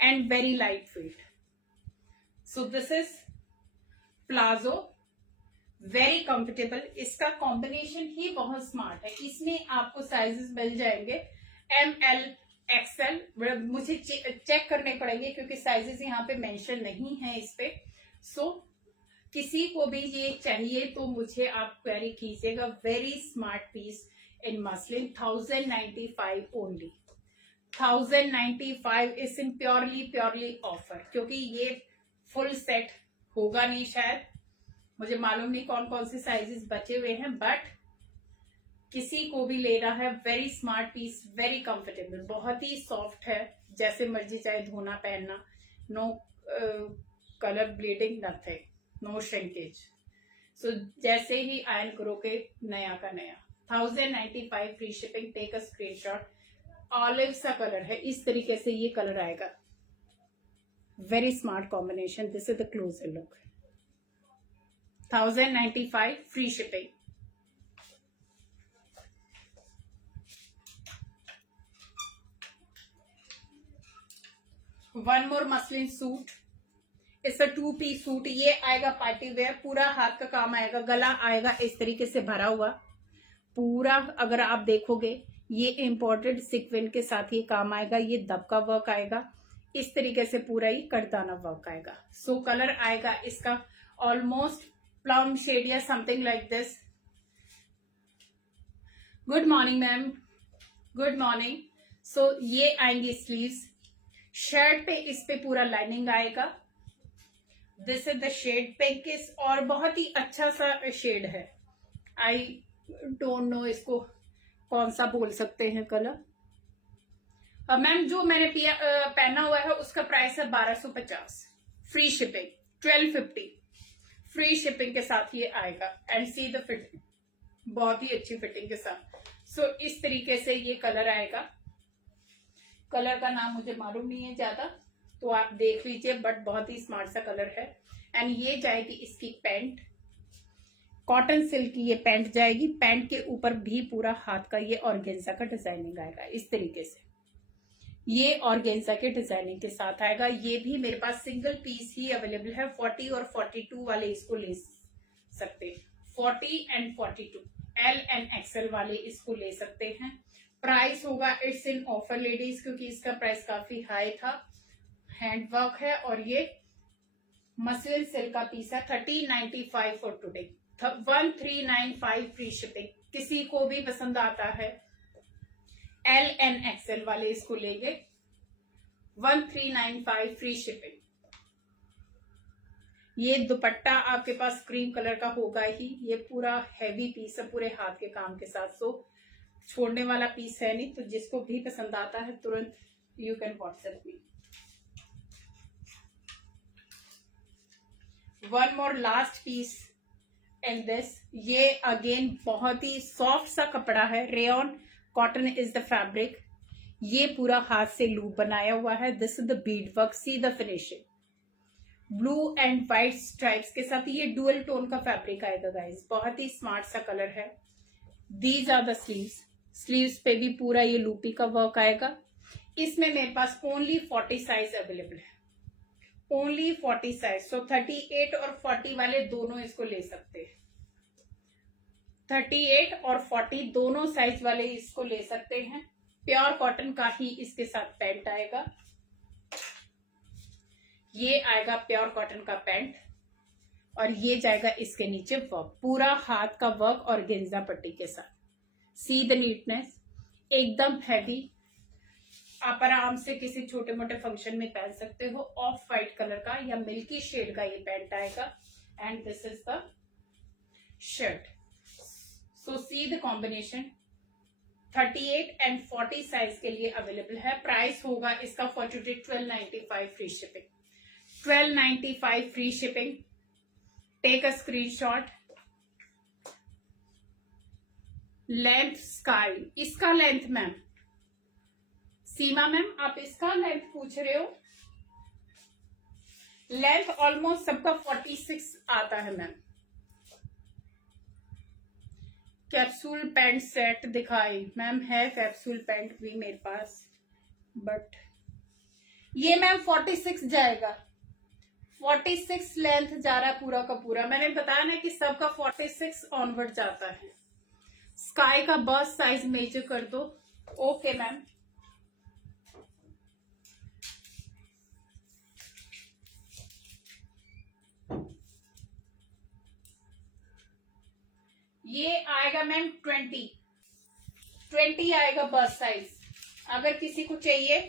and very light weight. So this is palazzo, very comfortable. इसका कॉम्बिनेशन ही बहुत स्मार्ट है। इसमें आपको साइजेस मिल जाएंगे ML XL, मुझे चेक करने पड़ेंगे क्योंकि साइजेस यहाँ पे मेंशन नहीं है इस पे। सो किसी को भी ये चाहिए तो मुझे आप क्वेरी कीजिएगा। Very smart piece in muslin, 1095 only, 1095 is in purely offer, क्योंकि ये फुल सेट होगा नहीं शायद, मुझे मालूम नहीं कौन कौन से साइजेस बचे हुए हैं, बट किसी को भी लेना है। Very smart piece, very comfortable, बहुत ही सॉफ्ट है, जैसे मर्जी चाहे धोना पहनना, no colour bleeding, nothing, no shrinkage. So जैसे ही आयरन करोगे नया का नया। 1095 free shipping, take a screenshot. Olive सा कलर है, इस तरीके से ये कलर आएगा, very smart combination. This is the closer look, 1095 free shipping. One more muslin suit, it's a 2 piece suit. ये आएगा पार्टी वेयर, पूरा हाथ का काम आएगा, गला आएगा इस तरीके से भरा हुआ पूरा। अगर आप देखोगे ये इम्पोर्टेड सिक्वेंस के साथ ये काम आएगा, ये दबका वर्क आएगा, इस तरीके से पूरा ही करदाना वर्क आएगा। सो कलर आएगा इसका ऑलमोस्ट प्लम शेड या something like this. Good morning ma'am, good morning. So ये आएंगी स्लीव्स, शर्ट पे इस पे पूरा लाइनिंग आएगा। This is the shade pinkish, और बहुत ही अच्छा सा शेड है। आई डोंट नो इसको कौन सा बोल सकते हैं कलर। मैम जो मैंने पहना हुआ है उसका प्राइस है 1250, फ्री शिपिंग 1250, फ्री शिपिंग के साथ ये आएगा। एंड सी द फिटिंग, बहुत ही अच्छी फिटिंग के साथ। सो इस तरीके से ये कलर आएगा। कलर का नाम मुझे मालूम नहीं है ज्यादा, तो आप देख लीजिए, बट बहुत ही स्मार्ट सा कलर है। एंड ये जाएगी इसकी पैंट, कॉटन सिल्क की ये पैंट जाएगी। पैंट के ऊपर भी पूरा हाथ का ये ऑर्गेन्जा का डिजाइनिंग आएगा इस तरीके से, ये ऑर्गेन्जा के डिजाइनिंग के साथ आएगा। ये भी मेरे पास सिंगल पीस ही अवेलेबल है, 40 और 42 वाले इसको ले सकते हैं, 40 एंड 42, L एंड XL वाले इसको ले सकते हैं। प्राइस होगा, इट्स इन ऑफर लेडीज, क्योंकि इसका प्राइस काफी हाई था। हैंडवर्क है और ये मसलिन सिल्क का पीस है। 1395 फॉर टुडे, 1395 फ्री शिपिंग। किसी को भी पसंद आता है एल एंड एक्सएल वाले इसको लेंगे 1395 फ्री शिपिंग। ये दुपट्टा आपके पास क्रीम कलर का होगा ही, ये पूरा हैवी पीस है पूरे हाथ के काम के साथ, सो छोड़ने वाला पीस है नहीं, तो जिसको भी पसंद आता है तुरंत you can WhatsApp me. One more last piece in this, ये अगेन बहुत ही सॉफ्ट सा कपड़ा है, rayon cotton is the fabric. ये पूरा हाथ से लूप बनाया हुआ है, this is the bead work, see the finishing, blue and white stripes के साथ। ये डुअल टोन का फैब्रिक आएगा गाइस, बहुत ही स्मार्ट सा कलर है। These are the sleeves, sleeves पे भी पूरा ये लूपी का वर्क आएगा। इसमें मेरे पास ओनली 40 साइज अवेलेबल है, ओनली 40 साइज, सो 38 और 40 वाले दोनों इसको ले सकते हैं। 38 और 40 दोनों साइज वाले इसको ले सकते हैं। प्योर कॉटन का ही इसके साथ पैंट आएगा, ये आएगा प्योर कॉटन का पैंट, और ये जाएगा इसके नीचे वर्क, पूरा हाथ का वर्क और गेंजा पट्टी के साथ। सी द नीटनेस, एकदम हैवी, आप आराम से किसी छोटे मोटे फंक्शन में पहन सकते हो। ऑफ वाइट कलर का या मिल्की शेड का ये पैंट आएगा, and this is the shirt. So see the combination, 38 and 40 size के लिए अवेलेबल है। प्राइस होगा इसका for today 1295 free shipping, 1295 free shipping. Take a screenshot. Length sky, इसका लेंथ मैम, सीमा मैम आप इसका लेंथ पूछ रहे हो, लेंथ ऑलमोस्ट सबका 46 आता है मैम। कैप्सूल पैंट सेट दिखाई मैम, है कैप्सूल पैंट भी मेरे पास, बट ये मैम 46 जाएगा, 46 लेंथ जा रहा है पूरा का पूरा। मैंने बताया ना कि सबका 46 ऑनवर्ड जाता है। स्काई का बस साइज मेजर कर दो। ओके मैम, ये आएगा मैम 20 आएगा बस साइज। अगर किसी को चाहिए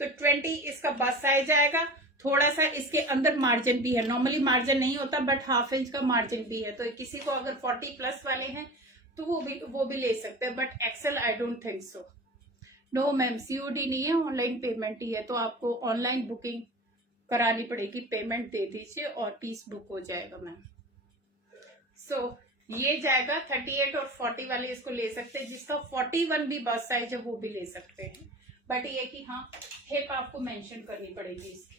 तो 20 इसका बस साइज आएगा। थोड़ा सा इसके अंदर मार्जिन भी है, नॉर्मली मार्जिन नहीं होता बट हाफ इंच का मार्जिन भी है, तो किसी को अगर 40 प्लस वाले हैं तो वो भी ले सकते हैं, but XL I don't think so. No ma'am, COD नहीं है, ऑनलाइन पेमेंट ही है, तो आपको ऑनलाइन बुकिंग करानी पड़ेगी, पेमेंट दे दीजिए और पीस बुक हो जाएगा मैम। सो ये जाएगा 38 और 40 वाले इसको ले सकते हैं, जिसका 41 भी बस साइज है वो भी ले सकते हैं, बट ये कि हाँ हिप आपको मेंशन करनी पड़ेगी इसकी।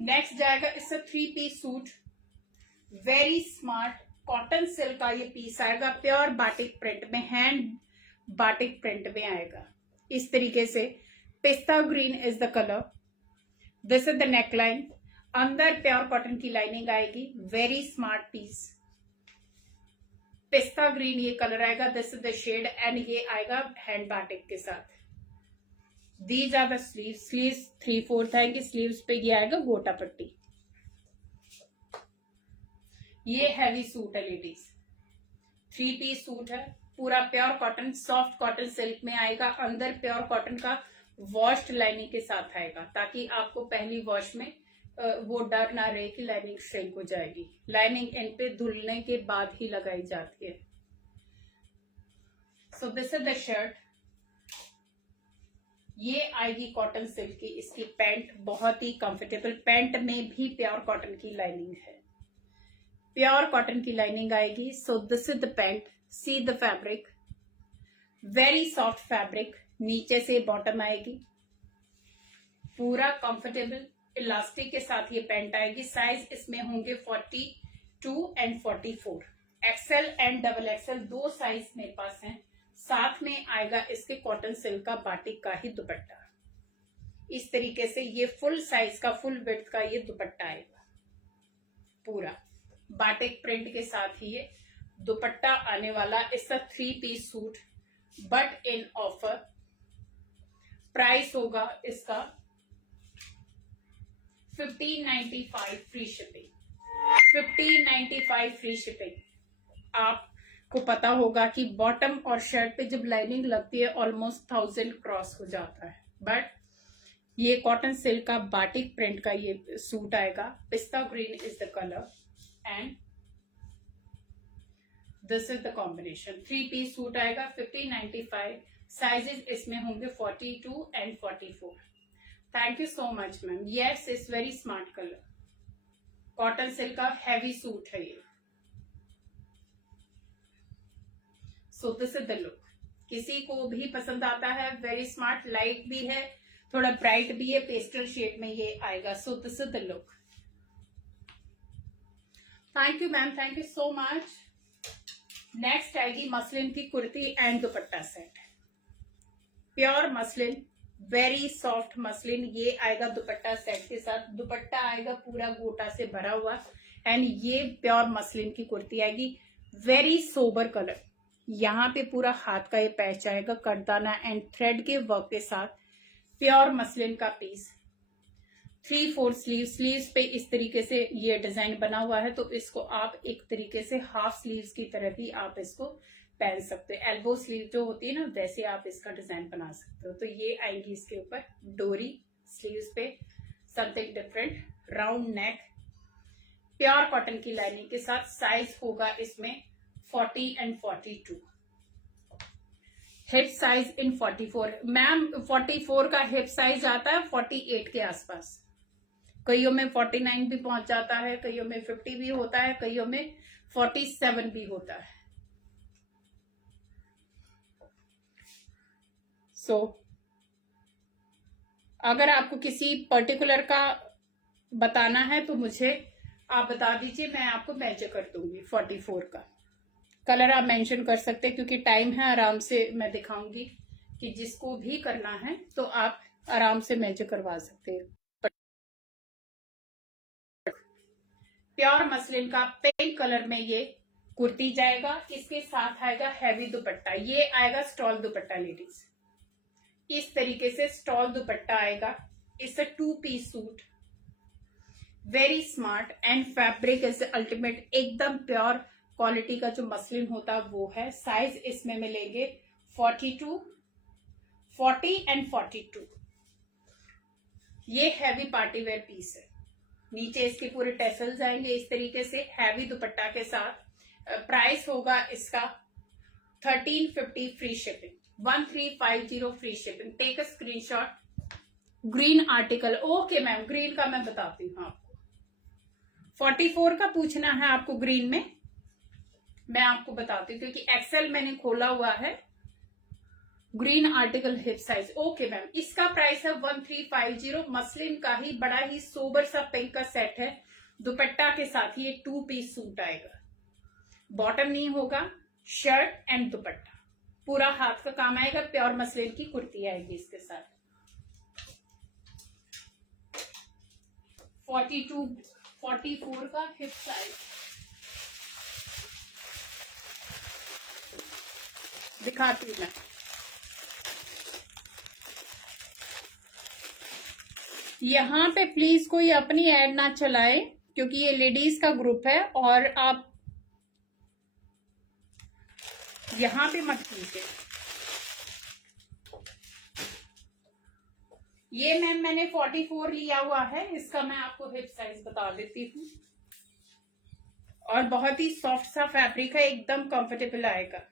नेक्स्ट जाएगा इसका 3 piece suit, very smart cotton silk का ये पीस आएगा, प्योर बाटिक प्रिंट में, हैंड बाटिक प्रिंट में आएगा इस तरीके से। Pista green is the colour, this is the neckline, अंदर प्योर कॉटन की लाइनिंग आएगी, very smart piece. Pista green ये कलर आएगा, this is the shade, and ये आएगा हैंड बाटिक के साथ। These are the sleeves, sleeves 3/4 आएंगे, स्लीव्स पे ये आएगा गोटा पट्टी। ये हैवी सूट है लेडीज, 3 पीस सूट है, पूरा pure cotton, soft cotton silk में आएगा, अंदर प्योर कॉटन का वॉश्ड लाइनिंग के साथ आएगा, ताकि आपको पहली वॉश में वो डर ना रहे कि लाइनिंग श्रिंक हो जाएगी। लाइनिंग इन पे धुलने के बाद ही लगाई जाती है। So this is the shirt, ये आएगी कॉटन सिल्क की, इसकी पैंट बहुत ही कंफर्टेबल, पैंट में भी प्योर कॉटन की लाइनिंग है, प्योर कॉटन की लाइनिंग आएगी। सो this is the pant, C the fabric, very soft fabric, नीचे से बॉटम आएगी, पूरा कंफर्टेबल इलास्टिक के साथ ये पैंट आएगी। साइज इसमें होंगे 42 and 44, XL and double XL, 2 size मेरे पास हैं। साथ में आएगा इसके कॉटन सिल्क का बाटिक का ही दुपट्टा, इस तरीके से ये फुल साइज का, फुल विड्थ का ये दुपट्टा आएगा, पूरा बाटिक प्रिंट के साथ ही ये दुपट्टा आने वाला। इसका 3 piece suit but in offer, price होगा इसका 1595 फ्री शिपिंग, 1595 फ्री शिपिंग। आप को पता होगा कि बॉटम और शर्ट पे जब लाइनिंग लगती है ऑलमोस्ट 1000 क्रॉस हो जाता है। बट ये कॉटन सिल्क का बाटिक प्रिंट का ये सूट आएगा। Pista green is the colour and this is the combination. 3 piece suit आएगा 1595। साइजेस इसमें होंगे 42 and 44। Thank you so much ma'am. Yes, it's very smart colour. Cotton silk का heavy suit है ये। So this is the look. किसी को भी पसंद आता है, वेरी स्मार्ट, लाइट भी है, थोड़ा ब्राइट भी है, पेस्टल शेड में ये आएगा। So this is the look. Thank you ma'am, thank you so much. Next आएगी मसलिन की kurti and dupatta set. Pure muslin, very soft muslin, ये आएगा दुपट्टा सेट के साथ। दुपट्टा आएगा पूरा गोटा से भरा हुआ एंड ये प्योर मसलिन की कुर्ती आएगी। Very sober colour. यहाँ पे पूरा हाथ का ये पैच आएगा, कटदाना एंड थ्रेड के वर्क के साथ। प्योर मसलिन का पीस। 3/4 स्लीव्स पे इस तरीके से ये डिजाइन बना हुआ है, तो इसको आप एक तरीके से हाफ स्लीव्स की तरह भी आप इसको पहन सकते हो। एल्बो स्लीव जो होती है ना, वैसे आप इसका डिजाइन बना सकते हो। तो ये आएगी इसके ऊपर डोरी स्लीव्स पे, something different, round neck, pure cotton की लाइनिंग के साथ। साइज होगा इसमें 40 and 42। Hip size in 44। Ma'am 44 का हिप साइज आता है 48 के आसपास। कईयों में 49 भी पहुंच जाता है, कईयों में 50 भी होता है, कईयों में 47 भी होता है। सो अगर आपको किसी पर्टिकुलर का बताना है तो मुझे आप बता दीजिए, मैं आपको मेजर कर दूंगी। 44 का कलर आप मेंशन कर सकते हैं, क्योंकि टाइम है, आराम से मैं दिखाऊंगी कि जिसको भी करना है तो आप आराम से मेजर करवा सकते हैं। प्योर मसलिन का पिंक कलर में ये कुर्ती जाएगा। इसके साथ आएगा हैवी दुपट्टा। ये आएगा स्टॉल दुपट्टा लेडीज, इस तरीके से स्टॉल दुपट्टा आएगा। It's a 2 piece suit, very smart and fabric is ultimate. एकदम प्योर क्वालिटी का जो मसलिन होता है वो है। साइज इसमें मिलेंगे 42, 40 एंड 42। ये हैवी पार्टी वेयर पीस है। नीचे इसके पूरे टेसल्स आएंगे इस तरीके से हैवी दुपट्टा के साथ। प्राइस होगा इसका 1350 free shipping, 1350 free shipping. Take a screenshot. Green article, okay ma'am, green का मैं बताती हूँ आपको। 44 का पूछना है आपको ग्रीन में, मैं आपको बताती हूँ, क्योंकि एक्सेल मैंने खोला हुआ है। Green article hip size, okay ma'am. इसका प्राइस है 1350। मसलिन का ही बड़ा ही सोबर सा पिंक का सेट है। दुपट्टा के साथ ये 2 पीस सूट आएगा। बॉटम नहीं होगा, शर्ट एंड दुपट्टा, पूरा हाथ का काम आएगा। प्योर मसलिन की कुर्ती आएगी इसके साथ। 42, 44 का हिप साइज दिखाती हूँ मैं। यहाँ पे प्लीज कोई अपनी ऐड ना चलाए, क्योंकि ये लेडीज का ग्रुप है और आप यहाँ पे मत कीजिए। ये मैम मैंने 44 लिया हुआ है। इसका मैं आपको हिप साइज बता देती हूँ। और बहुत ही सॉफ्ट सा फैब्रिक है, एकदम कंफर्टेबल आएगा।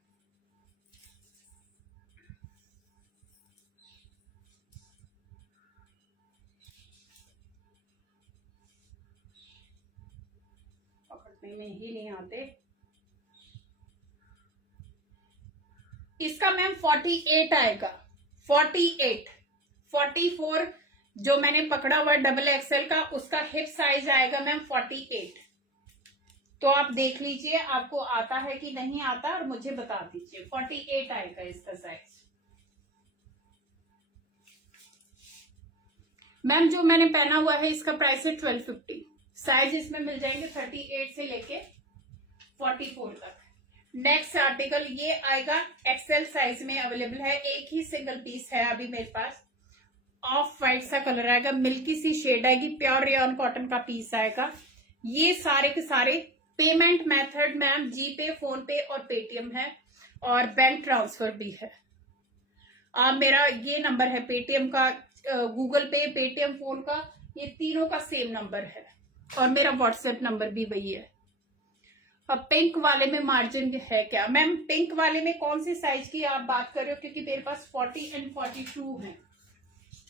पकड़ने में ही नहीं आते। इसका मैम 48 आएगा। 48, 44 जो मैंने पकड़ा हुआ डबल एक्सएल का, उसका हिप साइज आएगा मैम 48। तो आप देख लीजिए आपको आता है कि नहीं आता और मुझे बता दीजिए। 48 आएगा इसका साइज। मैम जो मैंने पहना हुआ है इसका प्राइस है 1250। साइज इसमें मिल जाएंगे 38 से लेके 44 तक। नेक्स्ट आर्टिकल ये आएगा, एक्सेल साइज में अवेलेबल है। एक ही सिंगल पीस है अभी मेरे पास। ऑफ वाइट सा कलर आएगा, मिल्की सी शेड आएगी, प्योर रेयन कॉटन का पीस आएगा। ये सारे के सारे पेमेंट मेथड मैम जीपे, फोन पे और पेटीएम है, और बैंक ट्रांसफर भी है। आप मेरा ये नंबर है पेटीएम का, गूगल पे, पेटीएम, फोन का, ये तीनों का सेम नंबर है, और मेरा व्हाट्सएप नंबर भी वही है। अब पिंक वाले में मार्जिन है क्या मैम? पिंक वाले में कौन सी साइज की आप बात कर रहे हो? क्योंकि मेरे पास 40 एंड 42 हैं,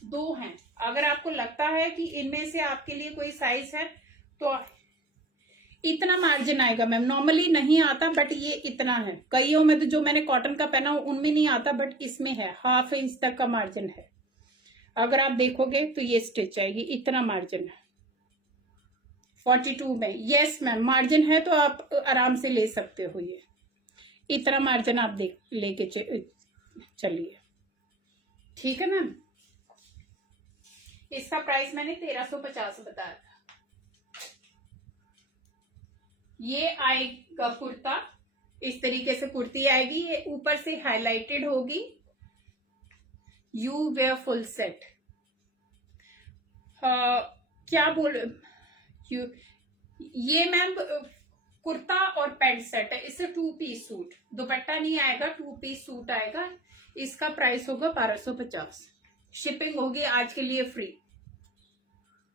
दो हैं। अगर आपको लगता है कि इनमें से आपके लिए कोई साइज है तो इतना मार्जिन आएगा मैम। नॉर्मली नहीं आता, बट ये इतना है। कईयों में तो जो मैंने कॉटन का पहना उनमें नहीं आता, बट इसमें है, 1/2 इंच तक का मार्जिन है। अगर आप देखोगे तो ये स्टिच आएगी, इतना मार्जिन है 42 में। यस मैम, मार्जिन है तो आप आराम से ले सकते हो। ये इतना मार्जिन आप देख लेके चलिए, ठीक है मैम। इसका प्राइस मैंने 1350 बताया था। ये आएगा कुर्ता, इस तरीके से कुर्ती आएगी, ये ऊपर से हाईलाइटेड होगी। यू वेयर फुल सेट, क्या बोल, ये मैम कुर्ता और पैंट सेट है। इससे 2 पीस सूट, दुपट्टा नहीं आएगा, 2 पीस सूट आएगा। इसका प्राइस होगा 1250। शिपिंग होगी आज के लिए फ्री,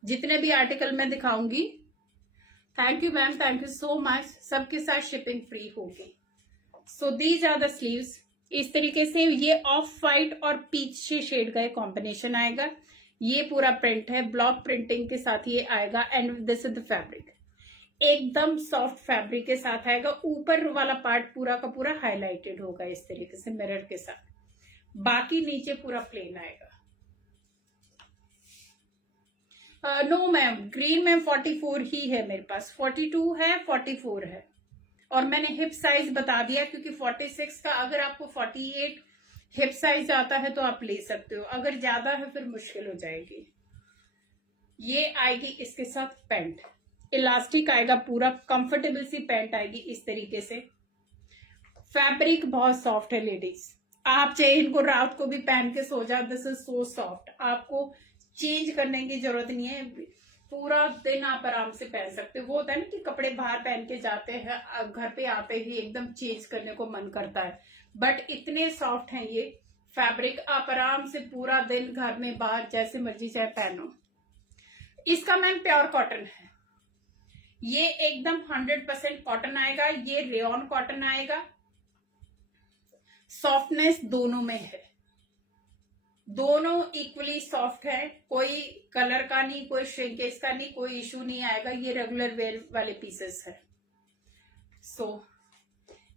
जितने भी आर्टिकल मैं दिखाऊंगी। Thank you ma'am, thank you so much. सबके साथ शिपिंग फ्री होगी। So these are the sleeves. इस तरीके से ये ऑफ वाइट और पीच शेड का कॉम्बिनेशन आएगा। ये पूरा प्रिंट है, ब्लॉक प्रिंटिंग के साथ ये आएगा। And this is the fabric, एकदम सॉफ्ट फैब्रिक के साथ आएगा। ऊपर वाला पार्ट पूरा का पूरा हाईलाइटेड होगा इस तरीके से मिरर के साथ, बाकी नीचे पूरा प्लेन आएगा। नो मैम, ग्रीन में 44 ही है मेरे पास, 42 है, 44 है। और मैंने हिप साइज बता दिया, क्योंकि 46 का अगर आपको 48 हिप साइज आता है तो आप ले सकते हो, अगर ज्यादा है फिर मुश्किल हो जाएगी। ये आएगी इसके साथ पैंट, इलास्टिक आएगा पूरा, कंफर्टेबल सी पैंट आएगी इस तरीके से। फैब्रिक बहुत सॉफ्ट है लेडीज, आप चाहे इनको रात को भी पहन के सो जाओ, दिस इज सो सॉफ्ट। आपको चेंज करने की जरूरत नहीं है, पूरा दिन आप आराम से पहन सकते हो। वो होता है ना कि कपड़े बाहर पहन के जाते हैं, घर पे आते ही एकदम चेंज करने को मन करता है, बट इतने सॉफ्ट हैं ये फैब्रिक, आप आराम से पूरा दिन घर में बाहर जैसे मर्जी चाहे पहनो। इसका मैम प्योर कॉटन है, ये एकदम 100% कॉटन आएगा। ये रेयन कॉटन आएगा, सॉफ्टनेस दोनों में है, दोनों इक्वली सॉफ्ट है। कोई कलर का नहीं, कोई श्रिंकेज का नहीं, कोई इशू नहीं आएगा। ये रेगुलर वेयर वाले पीसेस है। सो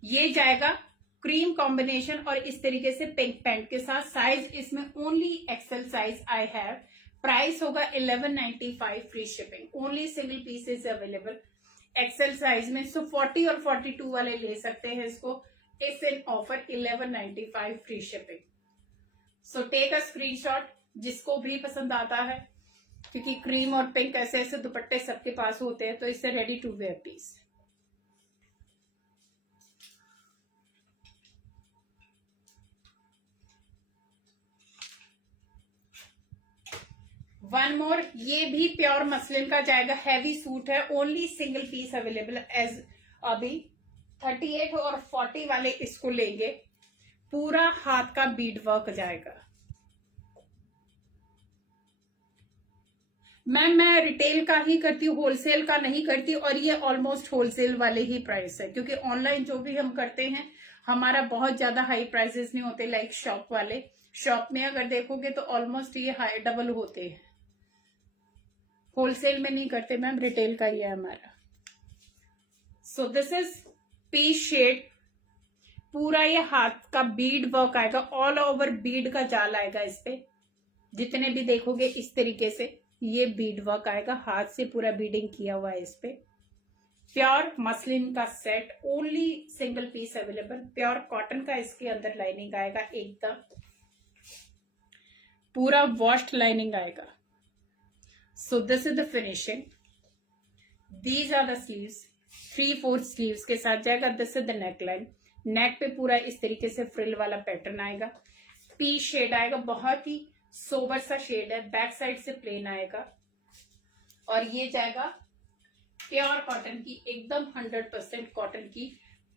ये जाएगा क्रीम कॉम्बिनेशन और इस तरीके से पिंक पैंट के साथ। साइज इसमें only XL size I have. Price होगा 1195 free shipping. Only single pieces available XL size में। सो 40 और 42 वाले ले सकते हैं इसको। It's in offer 1195 free shipping. So take a screenshot जिसको भी पसंद आता है, क्योंकि क्रीम और पिंक ऐसे ऐसे दुपट्टे सबके पास होते हैं, तो इससे ready to wear piece. One more, ये भी प्योर मसलिन का जाएगा, हैवी सूट है। Only single piece available as अभी 38 और 40 वाले इसको लेंगे। पूरा हाथ का बीड वर्क जाएगा। मैम मैं रिटेल का ही करती हूँ, होलसेल का नहीं करती, और ये ऑलमोस्ट होलसेल वाले ही प्राइस है, क्योंकि ऑनलाइन जो भी हम करते हैं हमारा बहुत ज्यादा हाई प्राइसेस नहीं होते लाइक शॉप वाले। शॉप में अगर देखोगे तो ऑलमोस्ट ये हाई डबल होते हैं। होलसेल में नहीं करते मैम, रिटेल का ही है हमारा। So this is peach shade, पूरा ये हाथ का बीड वर्क आएगा, ऑल ओवर बीड का जाल आएगा इस पे। जितने भी देखोगे इस तरीके से ये बीड वर्क आएगा, हाथ से पूरा बीडिंग किया हुआ है इस पे। प्योर मसलिन का set, only single piece available. Pure cotton का इसके अंदर लाइनिंग आएगा, एकदम पूरा वॉश्ड लाइनिंग आएगा। So this is the finishing. These are the sleeves, 3/4 sleeves के साथ जाएगा। This is the neck line, neck पे पूरा इस तरीके से फ्रिल वाला पैटर्न आएगा। पीच शेड आएगा, बहुत ही सोबर सा शेड है। बैक साइड से प्लेन आएगा, और ये जाएगा प्योर कॉटन की एकदम 100% कॉटन की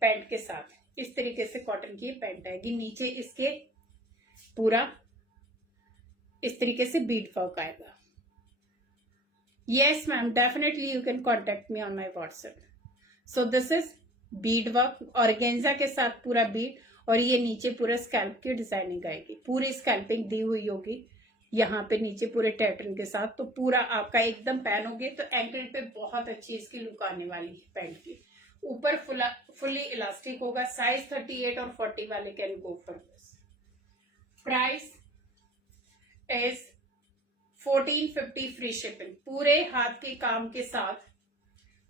पैंट के साथ इस तरीके से कॉटन की पैंट आएगी। नीचे इसके पूरा इस तरीके से बीड वर्क आएगा। Yes, ma'am. Definitely, you can contact me on my WhatsApp. So this is bead work, organza के साथ पूरा बीड, और ये नीचे पूरा स्कैल्प की डिजाइनिंग आएगी। पूरी स्कैल्पिंग दी हुई होगी यहाँ पे नीचे पूरे पैटर्न के साथ। तो पूरा आपका एकदम पहनोगे तो एंकल पे बहुत अच्छी इसकी लुक आने वाली है पैंट की। ऊपर फुली इलास्टिक होगा। साइज 38 और 40 वाले can go for this. Price is 1450 free shipping. पूरे हाथ के काम के साथ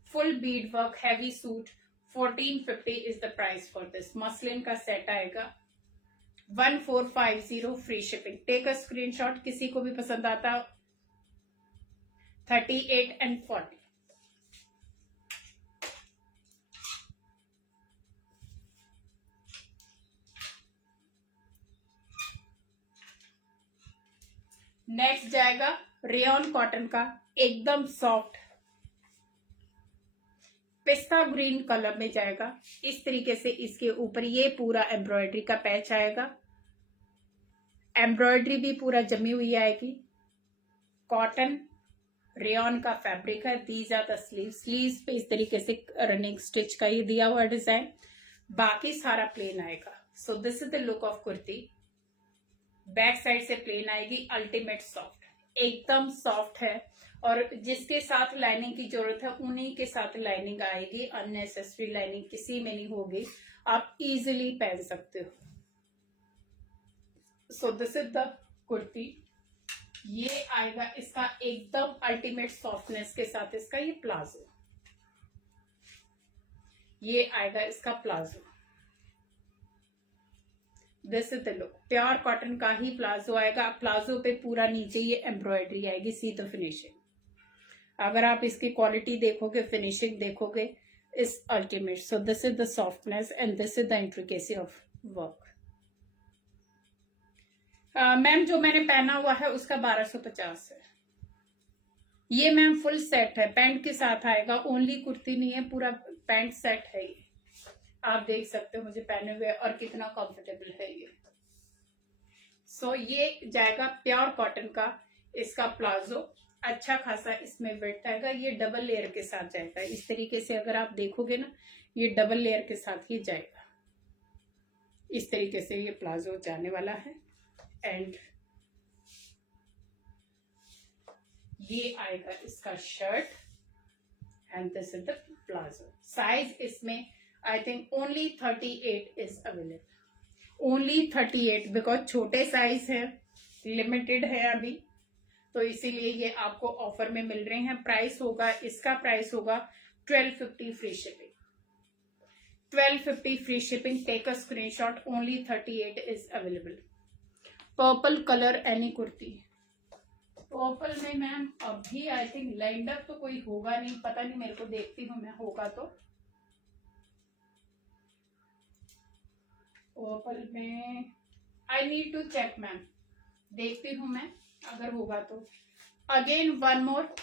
full bead work heavy suit 1450 is the price for this. Muslin का सेट आएगा 1450 free shipping. Take a screenshot, किसी को भी पसंद आता 38 एंड 40। नेक्स्ट जाएगा रेयन कॉटन का एकदम सॉफ्ट पिस्ता ग्रीन कलर में जाएगा। इस तरीके से इसके ऊपर ये पूरा एम्ब्रॉयडरी का पैच आएगा। एम्ब्रॉयडरी भी पूरा जमी हुई आएगी। कॉटन रेयन का फैब्रिक है। These are the sleeves. Sleeves पे इस तरीके से रनिंग स्टिच का ये दिया हुआ डिजाइन, बाकी सारा प्लेन आएगा। So this is the look of kurti. Back side से प्लेन आएगी। अल्टीमेट सॉफ्ट, एकदम सॉफ्ट है, और जिसके साथ लाइनिंग की जरूरत है उन्हीं के साथ लाइनिंग आएगी। अननेसेसरी लाइनिंग किसी में नहीं होगी, आप इजीली पहन सकते हो। सो दिस इज द कुर्ती। ये आएगा इसका एकदम अल्टीमेट सॉफ्टनेस के साथ इसका ये प्लाजो। ये आएगा इसका palazzo. This is the look. Pure cotton का ही प्लाजो आएगा। प्लाजो पे पूरा नीचे ये एम्ब्रॉयडरी आएगी। सी द फिनिशिंग। अगर आप इसकी क्वालिटी देखोगे, फिनिशिंग देखोगे, इस ultimate. So this is the softness and this is the intricacy of work. Ma'am जो मैंने पहना हुआ है उसका 1250 है। ये मैम फुल सेट है, पैंट के साथ आएगा। ओनली कुर्ती नहीं है, पूरा पैंट सेट है ये। आप देख सकते हो मुझे पहने हुए और कितना कंफर्टेबल है ये। सो ये जाएगा प्योर कॉटन का इसका प्लाजो। अच्छा खासा इसमें वेट आएगा। ये डबल लेयर के साथ जाएगा। इस तरीके से अगर आप देखोगे ना, ये डबल लेयर के साथ ही जाएगा। इस तरीके से ये प्लाजो जाने वाला है। एंड ये आएगा इसका shirt and this is the palazzo. Size इसमें I think only 38 is available. Only 38 because छोटे साइज है, लिमिटेड है अभी, तो इसीलिए ये आपको ऑफर में मिल रहे हैं। प्राइस होगा इसका 1250 free shipping. 1250 free shipping. Take a screenshot. Only 38 is available. Purple colour any kurti. Purple में मैम अभी आई थिंक लाइंड अप तो कोई होगा नहीं, पता नहीं, मेरे को देखती हूँ मैं, होगा तो। पर्पल में I need to check ma'am, देखती हूँ मैं, अगर होगा तो। अगेन वन मोर,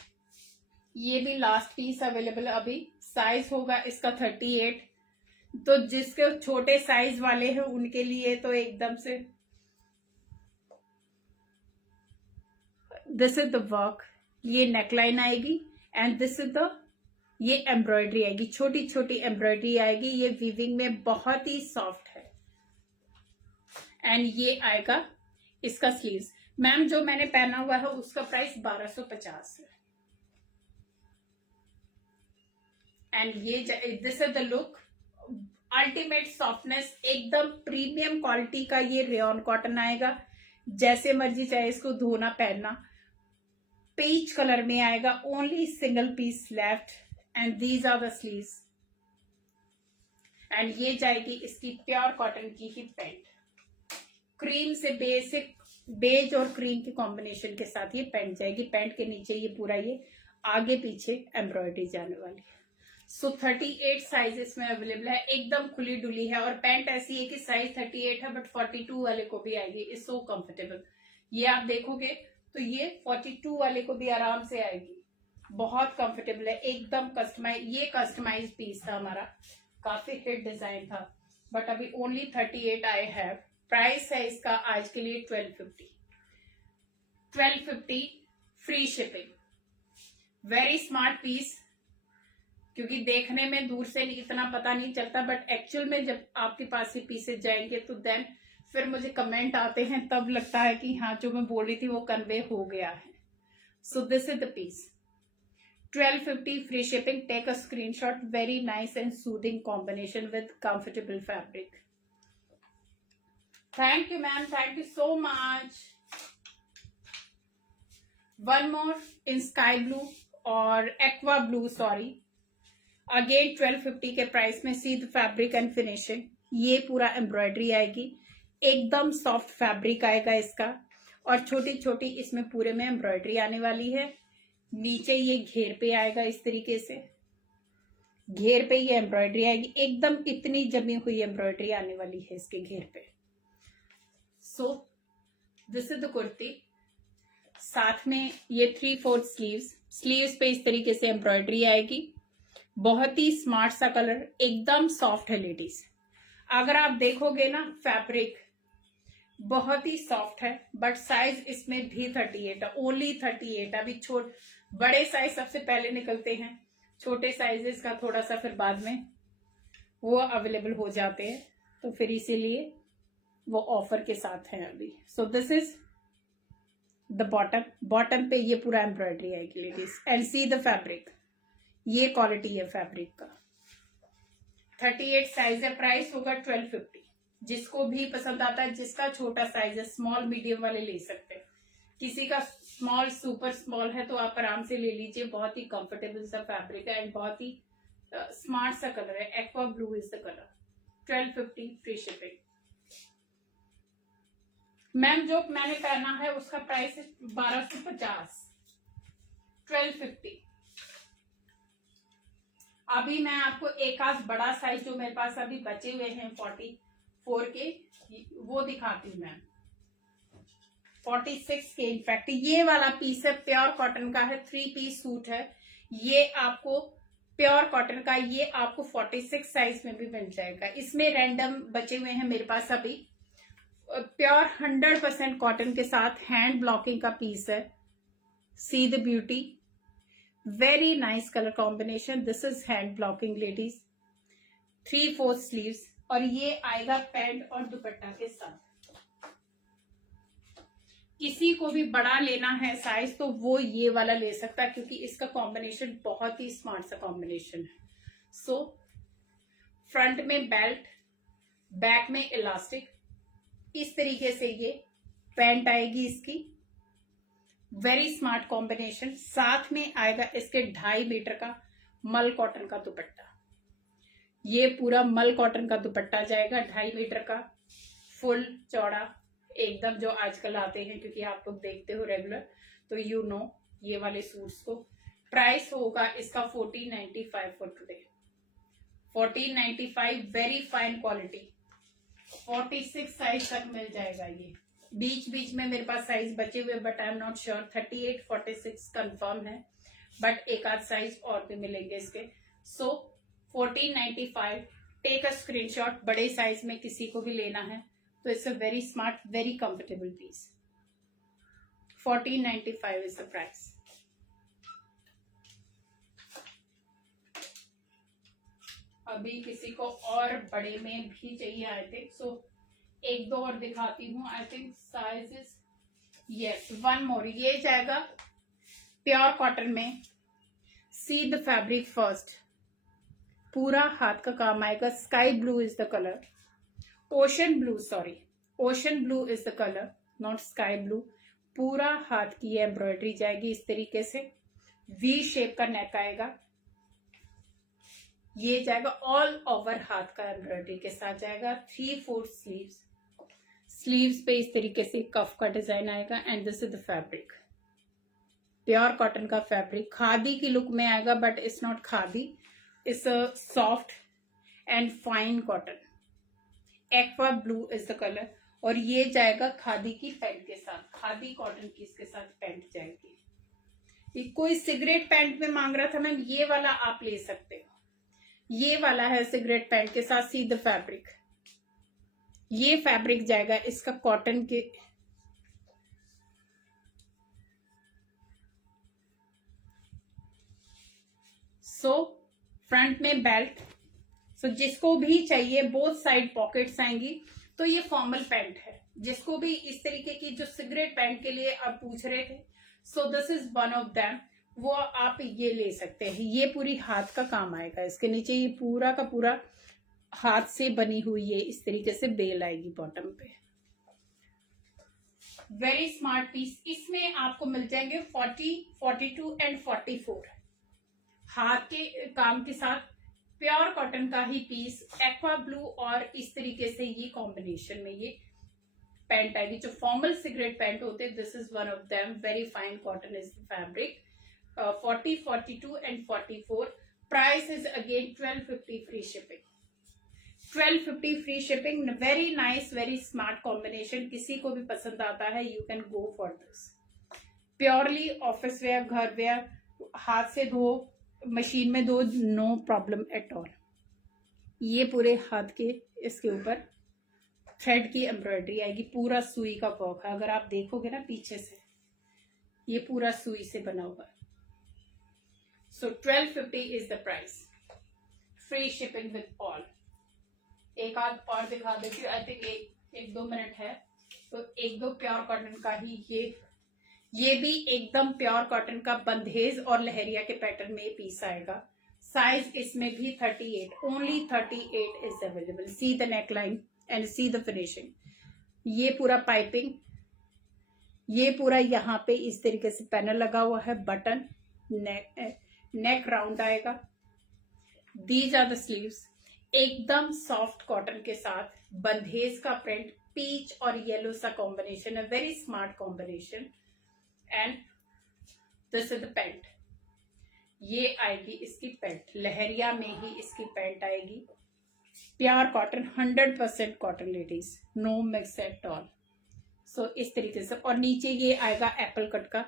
ये भी लास्ट पीस अवेलेबल अभी। साइज होगा इसका 38। तो जिसके छोटे साइज वाले हैं उनके लिए तो एकदम से दिस इज द वर्क। ये नेकलाइन आएगी एंड दिस इज द ये एम्ब्रॉयडरी आएगी। छोटी छोटी एम्ब्रॉयडरी आएगी। ये वीविंग में बहुत ही सॉफ्ट है। एंड ये आएगा इसका स्लीव्स। मैम जो मैंने पहना हुआ है उसका प्राइस 1250 है। एंड ये this is the look. Ultimate softness, एकदम प्रीमियम क्वालिटी का ये रेयन कॉटन आएगा। जैसे मर्जी चाहे इसको धोना पहनना। पीच कलर में आएगा। Only single piece left and these are the sleeves. And ये जाएगी इसकी प्योर कॉटन की ही पैंट। क्रीम से बेसिक बेज और क्रीम के कॉम्बिनेशन के साथ ये पैंट जाएगी। पैंट के नीचे ये पूरा ये आगे पीछे एम्ब्रॉयडरी जाने वाली है। सो 38 साइज इसमें अवेलेबल है। एकदम खुली डुली है और पैंट ऐसी है कि साइज 38 है बट 42 वाले को भी आएगी। Is so comfortable. ये आप देखोगे तो ये 42 वाले को भी आराम से आएगी। बहुत कंफर्टेबल है, एकदम कस्टमाइज। ये कस्टमाइज पीस था हमारा, काफी हिट डिजाइन था, बट अभी ओनली 38 आई हैव। प्राइस है इसका आज के लिए 1250 free shipping. Very smart piece, क्योंकि देखने में दूर से इतना पता नहीं चलता, बट एक्चुअल में जब आपके पास ये पीसेस जाएंगे तो देन फिर मुझे कमेंट आते हैं, तब लगता है कि हाँ जो मैं बोल रही थी वो कन्वे हो गया है। So this is the piece, 1250 free shipping. Take a screenshot. Very nice and soothing combination with comfortable fabric. Thank you, ma'am. Thank you so much. One more in sky blue or aqua blue, sorry. Again 1250 के price में। सी the fabric and finishing. ये पूरा embroidery आएगी, एकदम soft fabric आएगा इसका, और छोटी छोटी इसमें पूरे में एम्ब्रॉयडरी आने वाली है। नीचे ये घेर पे आएगा इस तरीके से, घेर पे ये एम्ब्रॉयडरी आएगी, एकदम इतनी जमी हुई एम्ब्रॉयडरी आने वाली है इसके घेर पे। सो दिस इज द कुर्ती। साथ में ये 3/4 स्लीव्स पे इस तरीके से एम्ब्रॉयडरी आएगी। बहुत ही स्मार्ट सा कलर, एकदम सॉफ्ट है लेडीज। अगर आप देखोगे ना, फैब्रिक बहुत ही सॉफ्ट है, बट साइज इसमें भी 38 है, ओनली 38। अभी बड़े साइज सबसे पहले निकलते हैं, छोटे साइजेस का थोड़ा सा फिर बाद में वो अवेलेबल हो जाते हैं, तो फिर इसीलिए वो ऑफर के साथ है अभी। सो दिस इज द बॉटम पे ये पूरा एम्ब्रॉयडरी आएगी ladies, and see the fabric. ये क्वालिटी है फैब्रिक का। 38 साइज है, प्राइस होगा 1250। जिसको भी पसंद आता है, जिसका छोटा साइज है, स्मॉल मीडियम वाले ले सकते हैं। किसी का स्मॉल सुपर स्मॉल है तो आप आराम से ले लीजिए। बहुत ही कंफर्टेबल सा फैब्रिक है एंड बहुत ही स्मार्ट सा कलर है। Aqua blue is the colour. 1250 free shipping. Ma'am जो मैंने पहना है उसका प्राइस है 1250, 1250। अभी मैं आपको एक आध बड़ा साइज जो मेरे पास अभी बचे हुए हैं 44 के, वो दिखाती हूँ मैम। 46 के इनफैक्ट ये वाला पीस है, प्योर कॉटन का है, 3 पीस सूट है। ये आपको प्योर कॉटन का, ये आपको 46 साइज में भी मिल जाएगा। इसमें रैंडम बचे हुए हैं मेरे पास अभी। प्योर 100% कॉटन के साथ हैंड ब्लॉकिंग का पीस है। See the beauty, very nice colour combination. This is hand blocking ladies, 3/4 sleeves, और ये आएगा पैंट और दुपट्टा के साथ। किसी को भी बड़ा लेना है साइज तो वो ये वाला ले सकता है, क्योंकि इसका कॉम्बिनेशन बहुत ही स्मार्ट सा कॉम्बिनेशन है। सो फ्रंट में बेल्ट, बैक में इलास्टिक, इस तरीके से ये पैंट आएगी इसकी। Very smart combination. साथ में आएगा इसके 2.5 मीटर का मल कॉटन का दुपट्टा। ये पूरा मल कॉटन का दुपट्टा जाएगा, 2.5 मीटर का, फुल चौड़ा एकदम, जो आजकल आते हैं, क्योंकि आप लोग देखते हो रेगुलर, तो यू नो ये वाले सूट्स को। प्राइस होगा इसका 1495 for today, 1495। Very fine quality, 46 size तक मिल जाएगा ये। बीच बीच में मेरे पास साइज बचे हुए, but I am not sure. 38 46 confirm है, बट एक आध साइज और भी मिलेंगे इसके। सो 1495। Take a screenshot. बड़े साइज में किसी को भी लेना है तो it's a very smart, very comfortable piece. 1495 is the price. अभी किसी को और बड़े में भी चाहिए आई थिंक, सो एक दो और दिखाती हूँ। I think size is, yes, one more. ये जाएगा प्योर कॉटन में। सी द फैब्रिक फर्स्ट, पूरा हाथ का काम आएगा। Sky blue is the colour, ocean blue, sorry, ocean blue is the colour, not sky blue. पूरा हाथ की एम्ब्रॉयडरी जाएगी इस तरीके से। वी शेप का नेक आएगा, ये जाएगा ऑल ओवर हाथ का एम्ब्रॉयडरी के साथ जाएगा। 3/4 स्लीव्स पे इस तरीके से कफ का डिजाइन आएगा, and this is the fabric. Pure cotton का फैब्रिक, खादी की लुक में आएगा, but it's not khadi, it's soft and fine cotton. Aqua blue is the colour, और ये जाएगा खादी की पैंट के साथ, खादी कॉटन की इसके साथ पैंट जाएगी। कोई सिगरेट पैंट में मांग रहा था मैम, ये वाला आप ले सकते हो, ये वाला है सिगरेट पैंट के साथ, सी द फैब्रिक, ये फैब्रिक जाएगा इसका कॉटन के, सो फ्रंट में बेल्ट, सो जिसको भी चाहिए बोथ साइड पॉकेट्स आएंगी। तो ये फॉर्मल पैंट है, जिसको भी इस तरीके की जो सिगरेट पैंट के लिए आप पूछ रहे थे, सो this is one of them, वो आप ये ले सकते हैं। ये पूरी हाथ का काम आएगा, इसके नीचे ये पूरा का पूरा हाथ से बनी हुई है, इस तरीके से बेल आएगी बॉटम पे। Very smart piece. इसमें आपको मिल जाएंगे 40, 42 एंड 44 हाथ के काम के साथ, प्योर कॉटन का ही पीस, एक्वा ब्लू और इस तरीके से ये कॉम्बिनेशन में ये पैंट आएगी। जो फॉर्मल सिगरेट पैंट होते हैं, this is one of them, very fine cotton is the fabric. 40, 42 and 44। Price is again 1250 free shipping, 1250 free shipping. Very nice, very smart combination, किसी को भी पसंद आता है, you can go for this. Purely office where, घर where, हाथ से धो, मशीन में दो, नो प्रॉब्लम एट ऑल। ये पूरे हाथ के इसके ऊपर थ्रेड की एम्ब्रॉयडरी आएगी, पूरा सुई का वर्क है, अगर आप देखोगे ना पीछे से, ये पूरा सुई से बना हुआ है। सो 1250 is the price, free shipping with all. एक आध और दिखा देती हूँ, आई थिंक एक 2 मिनट है, तो एक दो प्योर कॉटन का ही, ये भी एकदम प्योर कॉटन का बंधेज और लहरिया के पैटर्न में पीस आएगा। साइज इसमें भी 38, only 38 is available. See the neck line and see the finishing. ये पूरा पाइपिंग, ये पूरा यहाँ पे इस तरीके से पैनल लगा हुआ है, बटन, नेक राउंड आएगा। दीज आर द स्लीव्स, एकदम सॉफ्ट कॉटन के साथ बंधेज का प्रिंट, पीच और येलो सा कॉम्बिनेशन है, very smart combination. And this is the pant, ये आएगी इसकी पैंट, लहरिया में ही इसकी पैंट आएगी, pure cotton, 100% cotton ladies, no mix at all. So इस तरीके से, और नीचे ये आएगा एप्पल कट का,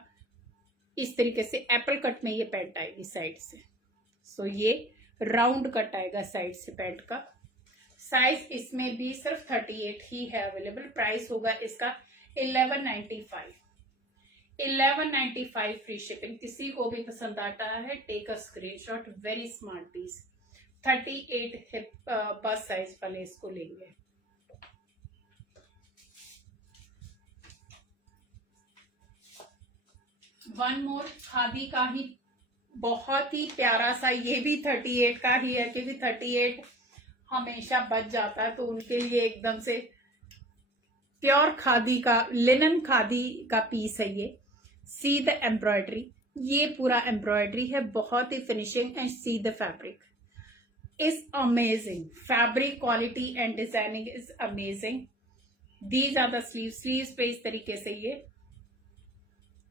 इस तरीके से एप्पल कट में ये पैंट आएगी साइड से। सो ये राउंड कट आएगा साइड से पैंट का। साइज इसमें भी सिर्फ 38 ही है अवेलेबल। प्राइस होगा इसका 1195, 1195 फ्री शिपिंग। किसी को भी पसंद आता है, take a screenshot, very smart piece. 38 hip bust size वाले इसको लेंगे। वन मोर, खादी का ही बहुत ही प्यारा सा, ये भी 38 का ही है, क्योंकि 38 हमेशा बच जाता है, तो उनके लिए एकदम से प्योर खादी का, लिनन खादी का पीस है ये। सी द एम्ब्रॉयडरी, ये पूरा एम्ब्रॉयडरी है, बहुत ही finishing, and see the fabric is amazing, fabric quality and designing is amazing. These are the sleeve, sleeves पे इस तरीके से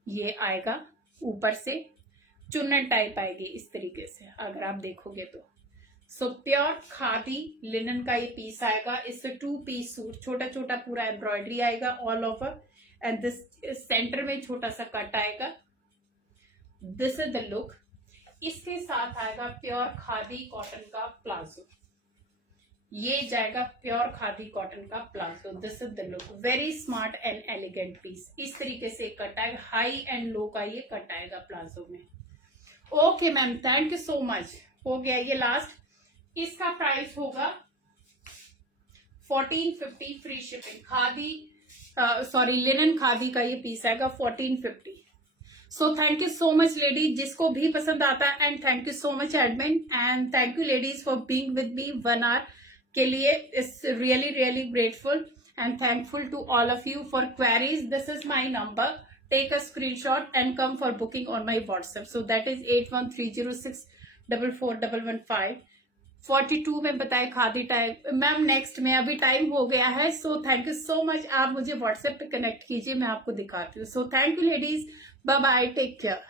ये आएगा, ऊपर से चुन्नट टाइप आएगी इस तरीके से, अगर आप देखोगे तो। सो प्योर खादी लिनन का ये पीस आएगा। इससे 2 पीस सूट, छोटा छोटा पूरा एम्ब्रॉयडरी आएगा all over, and this centre में छोटा सा कट आएगा। This is the look. इसके साथ आएगा प्योर खादी कॉटन का प्लाजो, ये जाएगा प्योर खादी कॉटन का palazzo. This is the look, very smart and elegant piece. इस तरीके से कट आएगा, हाई एंड लो का ये कट आएगा प्लाजो में। Okay ma'am, thank you so much. हो गया ये लास्ट। इसका प्राइस होगा 1450 free shipping. Khadi sorry linen khadi का ये पीस आएगा 1450। So thank you so much ladies, जिसको भी पसंद आता है, and thank you so much admin, and thank you ladies for being with me 1 hour के लिए। It's really really grateful and thankful to all of you for queries. This is my number, take a screenshot and come for booking on my WhatsApp. So that is 8130644115। 42 में बताए khadi type. Ma'am next में अभी time हो गया है, सो thank you so much. आप मुझे WhatsApp पे कनेक्ट कीजिए, मैं आपको दिखाती हूँ। So thank you ladies, bye bye, take care.